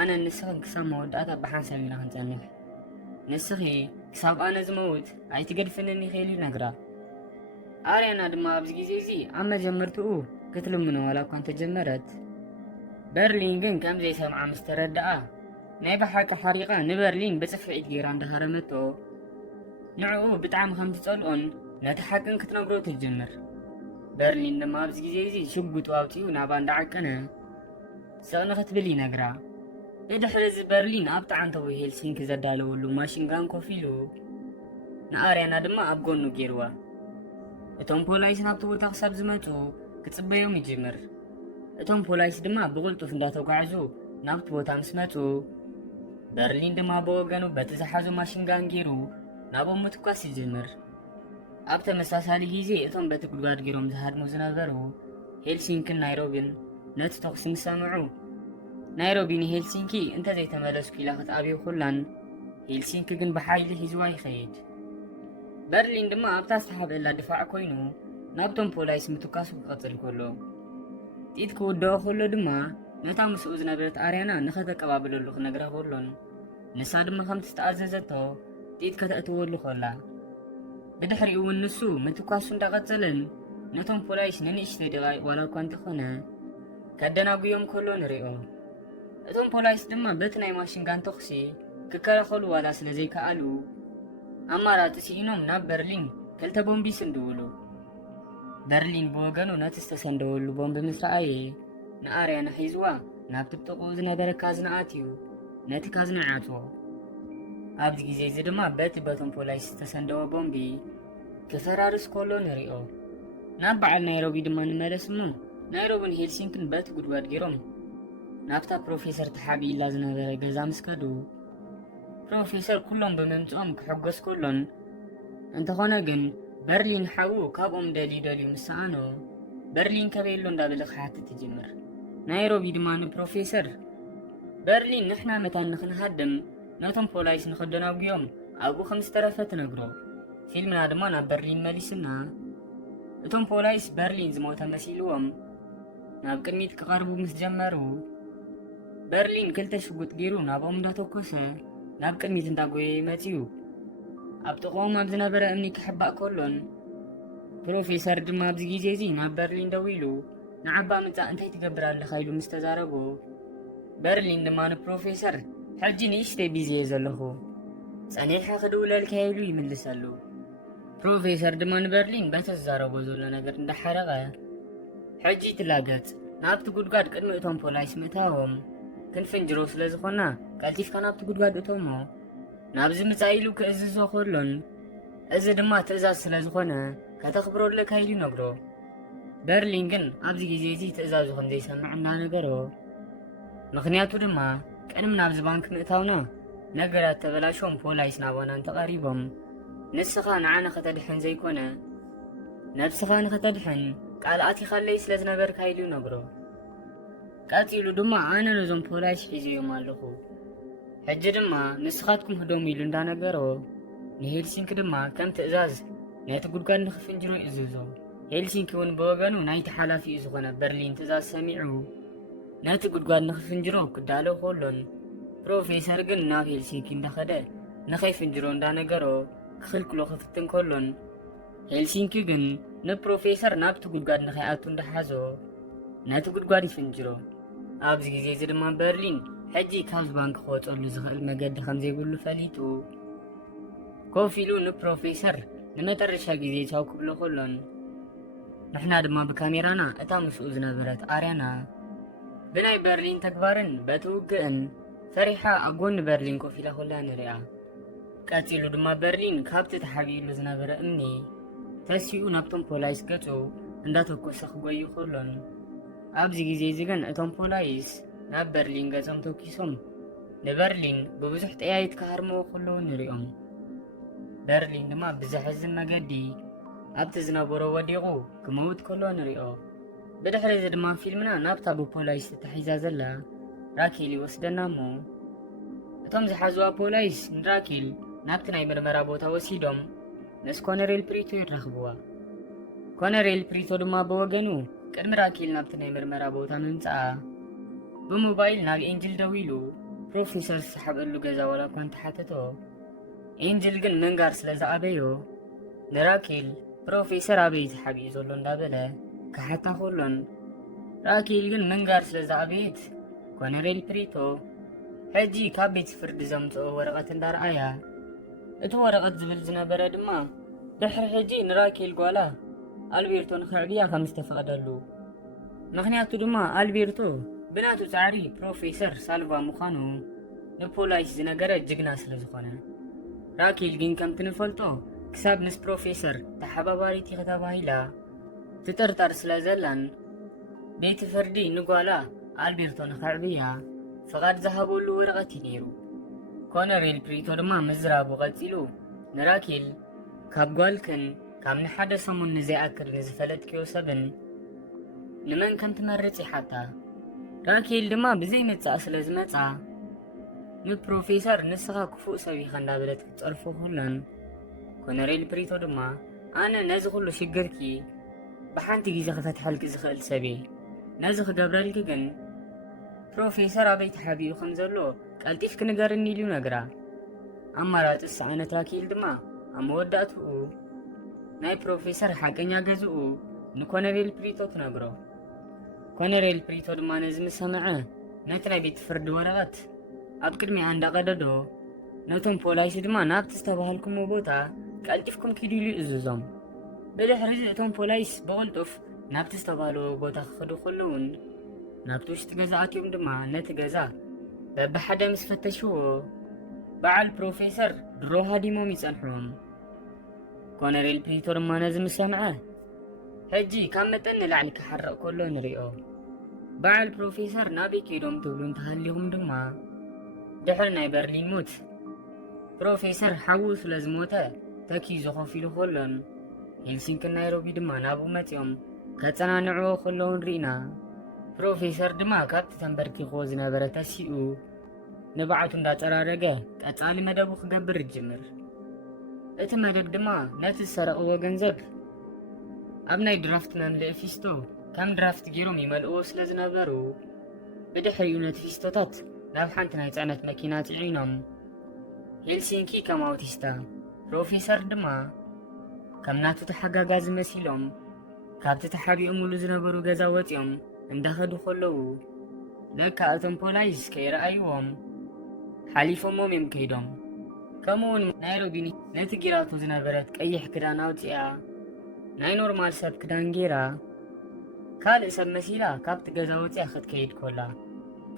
ኣነ ንስኽን ክሳብ መወዳእታ ብሓንሳብ ኢና ክንፀንሕ ንስኺ ክሳብ ኣነ ዝመውት ኣይትገድፍንኒ ኸይሉ ነግራ። ኣርያና ድማ ኣብዚ ግዜ እዚ ኣብ መጀመርትኡ ክትልምኖ ዋላ እኳ እንተጀመረት በርሊን ግን ከም ዘይሰምዓ ምስ ተረድኣ ናይ ብሓቂ ሓሪቓ ንበርሊን ብፅፍዒት ጌራ እንዳሃረመቶ ንዕኡ ብጣዕሚ ከም ትፀልኦን ነቲ ሓቅን ክትነግሮ ትጅምር። በርሊን ድማ ኣብዚ ግዜ እዚ ሽጉጡ ኣውፂኡ ናባ እንዳዓቀነ ስቕኒ ክትብል ይነግራ። ብድሕሪ እዚ በርሊን ኣብ ጣዓንተዊ ሄልሲንኪ ዘዳለወሉ ማሽንጋን ኮፍ ኢሉ ንኣርያና ድማ ኣብ ጎኑ ገይርዋ። እቶም ፖላይስ ናብቲ ቦታ ክሳብ ዝመፁ ክፅበዮም ይጅምር። እቶም ፖላይስ ድማ ብቕልጡፍ እንዳተጓዕዙ ናብቲ ቦታ ምስ መፁ በርሊን ድማ ብወገኑ በቲ ዝሓዙ ማሽንጋን ገይሩ ናቦም ምትኳስ ይጅምር። ኣብ ተመሳሳሊ ግዜ እቶም በቲ ጉድጓድ ገይሮም ዝሃድሙ ዝነበሩ ሄልሲንኪን ናይሮቢን ነቲ ተኽሲ ምስ ሰምዑ ናይሮቢ ንሄልሲንኪ እንተዘይተመለስኩ ኢላ ክትኣብዮ ኩላን ሄልሲንኪ ግን ብሓይሊ ሒዝዋ ይኸይድ። በርሊን ድማ ኣብታ ዝተሓበላ ድፋዕ ኮይኑ ናብቶም ፖላይስ ምትኳሱ ክቐፅል ከሎ ጥኢት ክውድኦ ከሎ ድማ ነታ ምስኡ ዝነበረት ኣርያና ንኸተቀባብለሉ ክነግራ ከሎን ንሳ ድማ ከምቲ ዝተኣዘዘቶ ጥኢት ከተእትወሉ ከላ ብድሕሪኡ እውን ንሱ ምትኳሱ እንዳቐፀለን ነቶም ፖላይስ ንንእሽተይ ደቓይቕ ዋላ እኳ እንተኾነ ከደናጉዮም ከሎ ንሪኦ። እቶም ፖላይስ ድማ በቲ ናይ ማሽንጋን ተኽሲ ክከላኸሉ ዋላ ስለ ዘይከኣሉ ኣማራፂ ሲኢኖም ናብ በርሊን ክልተ ቦምቢ ይስንድውሉ። በርሊን ብወገኑ ነቲ ዝተሰንደወሉ ቦምቢ ምስ ረኣየ ንኣርያና ሒዝዋ ናብቲ ጥቕኡ ዝነበረ ካዝና ኣትዩ ነቲ ካዝና ይዓፅዎ። ኣብዚ ግዜ እዚ ድማ በቲ በቶም ፖላይስ ዝተሰንደወ ቦምቢ ክፈራርስ ከሎ ንሪኦ። ናብ በዓል ናይሮቢ ድማ ንመለስ እሞ ናይሮቢን ሄልሲንኪን በቲ ጉድጓድ ገይሮም ናብታ ፕሮፌሰር ተሓቢኢላ ዝነበረ ገዛ ምስ ከዱ ፕሮፌሰር ኩሎም ብምምፅኦም ክሕገስ ከሎን እንተኾነ ግን በርሊን ሓዉ ካብኦም ደልዩ ምስኣኖ በርሊን ከበየሎ እንዳበለ ክሓትት ትጅምር። ናይሮቢ ድማ ንፕሮፌሰር በርሊን ንሕና መታን ንኽንሃድም ነቶም ፖላይስ ንኸደናጉዮም ኣብኡ ከም ዝተረፈ ትነግሮ። ፊልምና ድማ ናብ በርሊን መሊስና እቶም ፖላይስ በርሊን ዝሞተ መሲልዎም ናብ ቅድሚት ክቐርቡ ምስ ጀመሩ በርሊን ክልተ ሽጉጥ ገይሩ ናብኦም እንዳተኮሰ ናብ ቅድሚት እንዳጎየ መፅዩ ኣብ ጥቕኦም ኣብ ዝነበረ እምኒ ክሕባእ ከሎን ፕሮፌሰር ድማ ኣብዚ ግዜ እዚ ናብ በርሊን ደው ኢሉ ንዓባ ምፃእ እንታይ ትገብር ኣለኻ ኢሉ ምስ ተዛረቦ በርሊን ድማ ንፕሮፌሰር ሕጂ ንእሽተይ ቢዚ እየ ዘለኹ ፀኒሐ ክድውለልካ ኢሉ ይምልስ ኣሎ። ፕሮፌሰር ድማ ንበርሊን በቲ ዝዛረቦ ዘሎ ነገር እንዳሓረቐ ሕጂ ትላገፅ ናብቲ ጉድጓድ ቅድሚ እቶም ፖላይስ ምእታዎም ክንፍንጅሮ ስለ ዝኾና ቀልጢፍካ ናብቲ ጉድጓድ እቶሞ ናብዚ ምፃእ ኢሉ ክእዝዞ ከሎን እዚ ድማ ትእዛዝ ስለ ዝኾነ ከተኽብረለካ ኢሉ ነግሮ። በርሊን ግን ኣብዚ ግዜ እዚ ትእዛዙ ከምዘይሰምዕ እንዳነገሮ ምክንያቱ ድማ ቅድሚ ናብዚ ባንክ ምእታውና ነገራት ተበላሾም ፖላይስ ናባና እንተቐሪቦም ንስኻ ንዓነ ከተድሕን ዘይኮነ ነብስኻ ንኸተድሕን ቃል ኣቲኻለይ ስለ ዝነበርካ ኢሉ ነግሮ። ቀፂሉ ድማ ኣነ ነዞም ፖላይስ ሒዝዮም ኣለኹ ሕጂ ድማ ንስኻትኩም ህዶም ኢሉ እንዳነገሮ ንሄልሲንኪ ድማ ከም ትእዛዝ ነቲ ጉድጓድ ንኽፍንጅሮ ይእዝዞ። ሄልሲንኪ እውን ብወገኑ ናይቲ ሓላፊኡ ዝኾነ በርሊን ትእዛዝ ሰሚዑ ነቲ ጉድጓድ ንኽፍንጅሮ ክዳሎ ከሎን ፕሮፌሰር ግን ናብ ሄልሲንኪ እንዳኸደ ንኸይፍንጅሮ እንዳነገሮ ክኽልክሎ ክፍትን ከሎን ሄልሲንኪ ግን ንፕሮፌሰር ናብቲ ጉድጓድ ንኸይኣቱ እንዳሓዞ ነቲ ጉድጓድ ይፍንጅሮ። ኣብዚ ግዜ እዚ ድማ በርሊን ሕጂ ካብ ባንኪ ክወፀሉ ዝኽእል መገዲ ከም ዘይብሉ ፈሊጡ ኮፍ ኢሉ ንፕሮፌሰር ንመጨረሻ ግዜ ቻው ክብሎ ከሎን ንሕና ድማ ብካሜራና እታ ምስኡ ዝነበረት ኣርያና ብናይ በርሊን ተግባርን በቲ ውግእን ፈሪሓ ኣብ ጎኒ በርሊን ኮፍ ኢላ ኮላ ንሪኣ። ቀፂሉ ድማ በርሊን ካብቲ ተሓቢኡሉ ዝነበረ እምኒ ተሲኡ ናብቶም ፖላይስ ገፁ እንዳተኮሰ ክጎዩ ከሎን ኣብዚ ግዜ እዚ ግን እቶም ፖላይስ ናብ በርሊን ገጾም ተኪሶም ንበርሊን ብብዙሕ ጠያይት ክሃርምዎ ከለዉ ንሪኦም። በርሊን ድማ ብዘሕዝን መገዲ ኣብቲ ዝነበሮ ወዲቑ ክመውት ከሎ ንሪኦ። ብድሕሪ እዚ ድማ ፊልምና ናብታ ብፖላይስ ተታሒዛ ዘላ ራኬል ይወስደና እሞ እቶም ዝሓዝዋ ፖላይስ ንራኬል ናብቲ ናይ ምርመራ ቦታ ወሲዶም ምስ ኮነሬል ፕሪቶ ይረኽብዋ። ኮነሬል ፕሪቶ ድማ ብወገኑ ቅድሚ ራኬል ናብቲ ናይ ምርመራ ቦታ ምምፅኣ ብሞባይል ናብ ኤንጅል ደው ኢሉ ፕሮፌሰር ዝሰሓበሉ ገዛ ዋላ እኳ እንተሓተቶ ኤንጅል ግን ምንጋር ስለ ዝኣበዮ ንራኬል ፕሮፌሰር ኣበይ ተሓቢኡ ዘሎ እንዳበለ ክሓታ ከሎን ራኬል ግን ምንጋር ስለ ዝኣበየት ኮነሬል ፕሪቶ ሕጂ ካብ ቤት ፍርዲ ዘምፅኦ ወረቐት እንዳረኣያ እቲ ወረቐት ዝብል ዝነበረ ድማ ድሕሪ ሕጂ ንራኬል ጓላ ኣልቤርቶ ንክዕብያ ከም ዝተፈቐደሉ ምክንያቱ ድማ ኣልቤርቶ ብናቱ ፃዕሪ ፕሮፌሰር ሳልቫ ምዃኑ ንፖላይስ ዝነገረ ጅግና ስለ ዝኾነ ራኬል ግን ከምቲ ንፈልጦ ክሳብ ምስ ፕሮፌሰር ተሓባባሪት ኢኻ ተባሂላ ትጥርጠር ስለ ዘላን ቤት ፍርዲ ንጓላ ኣልቤርቶ ንክዕብያ ፍቓድ ዝሃበሉ ወረቐት እዩ ነይሩ። ኮነሬል ፕሪቶ ድማ ምዝራቡ ቀፂሉ ንራኬል ካብ ጓልክን ካብ ንሓደ ሰሙን ንዘይኣክል ንዝፈለጥክዮ ሰብን ንመን ከም ትመርፅ ይሓታ። ራኬል ድማ ብዘይ መጻእ ስለ ዝመጻ ንፕሮፌሰር ንስኻ ክፉእ ሰብ ኢኻ እንዳበለት ክትፀርፎ ከላን ኮነሬል ፕሪቶ ድማ ኣነ ነዚ ኩሉ ሽግርኪ ብሓንቲ ግዜ ክፈትሐልኪ ዝኽእል ሰብ እየ። ነዚ ክገብረልኪ ግን ፕሮፌሰር ኣበይ ተሓቢኡ ከም ዘሎ ቀልጢፍ ክንገርኒ ኢሉ ነግራ። ኣማራፂ ሰዓነት ራኬል ድማ ኣብ መወዳእትኡ ናይ ፕሮፌሰር ሓቀኛ ገዝኡ ንኮነሬል ፕሪቶ ትነግሮ። ኮነሬል ፕሪቶ ድማ ነዚ ምስ ሰምዐ ነቲ ናይ ቤት ፍርዲ ወረቐት ኣብ ቅድሚኣ እንዳቀደዶ ነቶም ፖላይስ ድማ ናብቲ ዝተባሃልኩምዎ ቦታ ቀልጢፍኩም ኪዱ ኢሉ ይእዝዞም። ብድሕሪ እዚ እቶም ፖላይስ ብቕልጡፍ ናብቲ ዝተባሃልዎ ቦታ ክኸዱ ከለውን ናብቲ ውሽጢ ገዛ ኣትዮም ድማ ነቲ ገዛ በብሓደ ምስ ፈተሽዎ በዓል ፕሮፌሰር ድሮ ሃዲሞም ይጸንሕዎም። ኮነሬል ፕሪቶ ድማ ነዚ ምስ ሰምዐ ሕጂ ካብ መጠን ንላዕሊ ክሓረቕ ከሎ ንሪኦ። በዓል ፕሮፌሰር ናበይ ከይዶም ትብሉ እንተሃሊኹም ድማ ድሕሪ ናይ በርሊን ሞት ፕሮፌሰር ሓዉ ስለ ዝሞተ ተኪዙ ኮፍ ኢሉ ከሎን ሄልሲንኪን ናይሮቢ ድማ ናብኡ መፂኦም ከፀናንዕዎ ከለዉ ንሪኢና። ፕሮፌሰር ድማ ካብቲ ተንበርኪኽዎ ዝነበረ ተሲኡ ንባዕቱ እንዳፀራረገ ቀፃሊ መደቡ ክገብር ይጅምር። እቲ መደብ ድማ ነቲ ዝሰረቕዎ ገንዘብ ኣብ ናይ ድራፍት መምልኢ ፊስቶ ከም ድራፍት ገይሮም ይመልእዎ ስለ ዝነበሩ ብድሕሪኡ ነቲ ፊስቶታት ናብ ሓንቲ ናይ ፅዕነት መኪና ፅዒኖም ሄልሲንኪ ከም ኣውቲስታ ፕሮፌሰር ድማ ከም ናቱ ተሓጋጋዚ መሲሎም ካብቲ ተሓቢኦሙሉ ዝነበሩ ገዛ ወፂኦም እንዳኸዱ ከለዉ ለካ እቶም ፖላይስ ከይረኣይዎም ሓሊፎሞም እዮም ከይዶም። ከምኡውን ናይሮቢ ነቲ ጊራቶ ዝነበረት ቀይሕ ክዳን ኣውፂኣ ናይ ኖርማል ሰብ ክዳን ጌራ ካልእ ሰብ መሲላ ካብቲ ገዛ ወፂኣ ክትከይድ ኮላ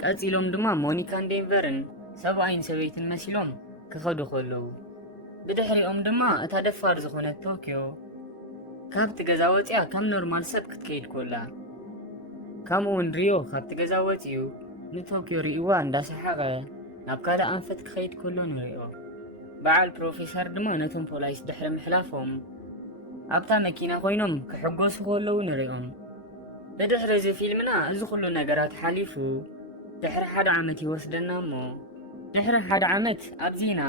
ቀፂሎም ድማ ሞኒካን ዴንቨርን ሰብኣይን ሰበይትን መሲሎም ክኸዱ ከለዉ ብድሕሪኦም ድማ እታ ደፋር ዝኾነት ቶኪዮ ካብቲ ገዛ ወፂኣ ከም ኖርማል ሰብ ክትከይድ ኮላ ከምኡውን ሪዮ ካብቲ ገዛ ወፂኡ ንቶኪዮ ርእዋ እንዳሰሓቐ ናብ ካልእ ኣንፈት ክኸይድ ከሎ ንሪኦ። በዓል ፕሮፌሰር ድማ ነቶም ፖላይስ ድሕሪ ምሕላፎም ኣብታ መኪና ኮይኖም ክሕጎሱ ከለዉ ንሪኦም። ብድሕሪ እዚ ፊልምና እዚ ኩሉ ነገራት ሓሊፉ ድሕሪ 1 ዓመት ይወስደና እሞ ድሕሪ 1 ዓመት ኣብ ዜና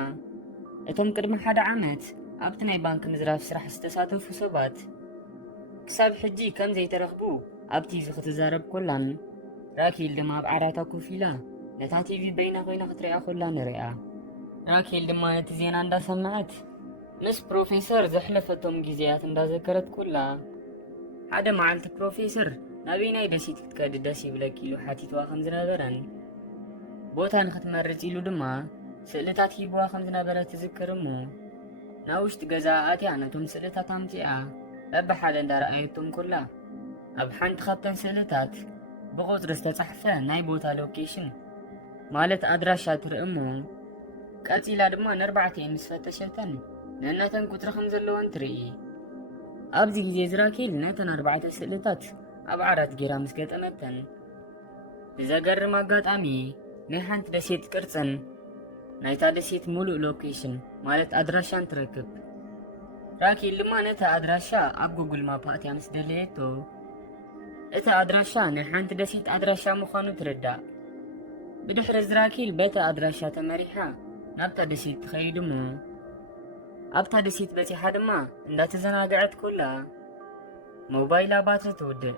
እቶም ቅድሚ 1 ዓመት ኣብቲ ናይ ባንኪ ምዝራፍ ስራሕ ዝተሳተፉ ሰባት ክሳብ ሕጂ ከም ዘይተረኽቡ ኣብቲ ቲቪ ክትዛረብ ኮላን ራኬል ድማ ኣብ ዓራታ ኮፍ ኢላ ነታ ቲቪ በይና ኮይና ክትሪኣ ኮላ ንሪኣ። ራኬል ድማ ነቲ ዜና እንዳሰማዐት مس بروفيسور زحلفتهم جزيات اندازكرت كلها حدا معلت بروفيسور نبينا دسيت كتكاد دسي بلا كيلو حاتيتوا خمس نبرن بوتا نختمرت إلو دما سألتات هيبوا خمس نبرة تذكرمو ناوشت غزاءاتي عنتم سألتات امتئة أبا حدا دار آيتهم كلها أب حانت خبتن سألتات بغوت رستتصحفة ناي بوتا لوكيشن مالت أدراشات رأمو كاتيلا دما نربعتين مسفتشتن لأنتن كتر خمس اللوان ترئي أبزي جزي زراكيل ناتن 4 سألتات أب عرات جيرا مسكت أمتن بزا قرر ماقات أمي نيحانت دسيت كرتن نايتا دسيت مولو لوكيشن مالت أدراشان تركب راكيل لما نتا أدراشا أب جوجل مابات يامس دليتو إتا أدراشا نيحانت دسيت أدراشا مخانو تردا بدحر زراكيل بيتا أدراشا تمريحا نابتا دسيت تخيدمو أبتا دسيت بتي حدما اندا تزناقعت كلها موبايلا باتر تودع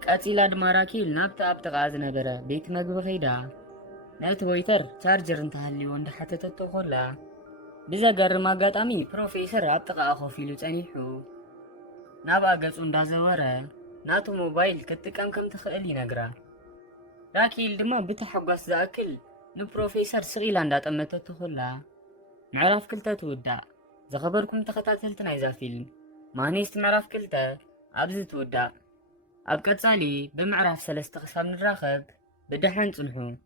كاتيلا دماراكيل نابتا أبتا غاز نبرا بيت مقب خيدا نايت ويتر تشارجر انتهالي وند حتى تتوخلا بزا قرر ما قاتامي بروفيسر أبتا أخو فيلو تانيحو نابا قلت اندا زورا ناتو موبايل كتكام كم تخلي نقرا راكيل دما بتحقاس زاكل نبروفيسر سغيلان دات أمتا تخلا معرف كلتا تودع زخبركم تخطاتلتنا إذا فيلم مانيست معرف كلتا أبزي تودع أبقى تصالي بمعرف 3 خصام نراخب بدحان صنحو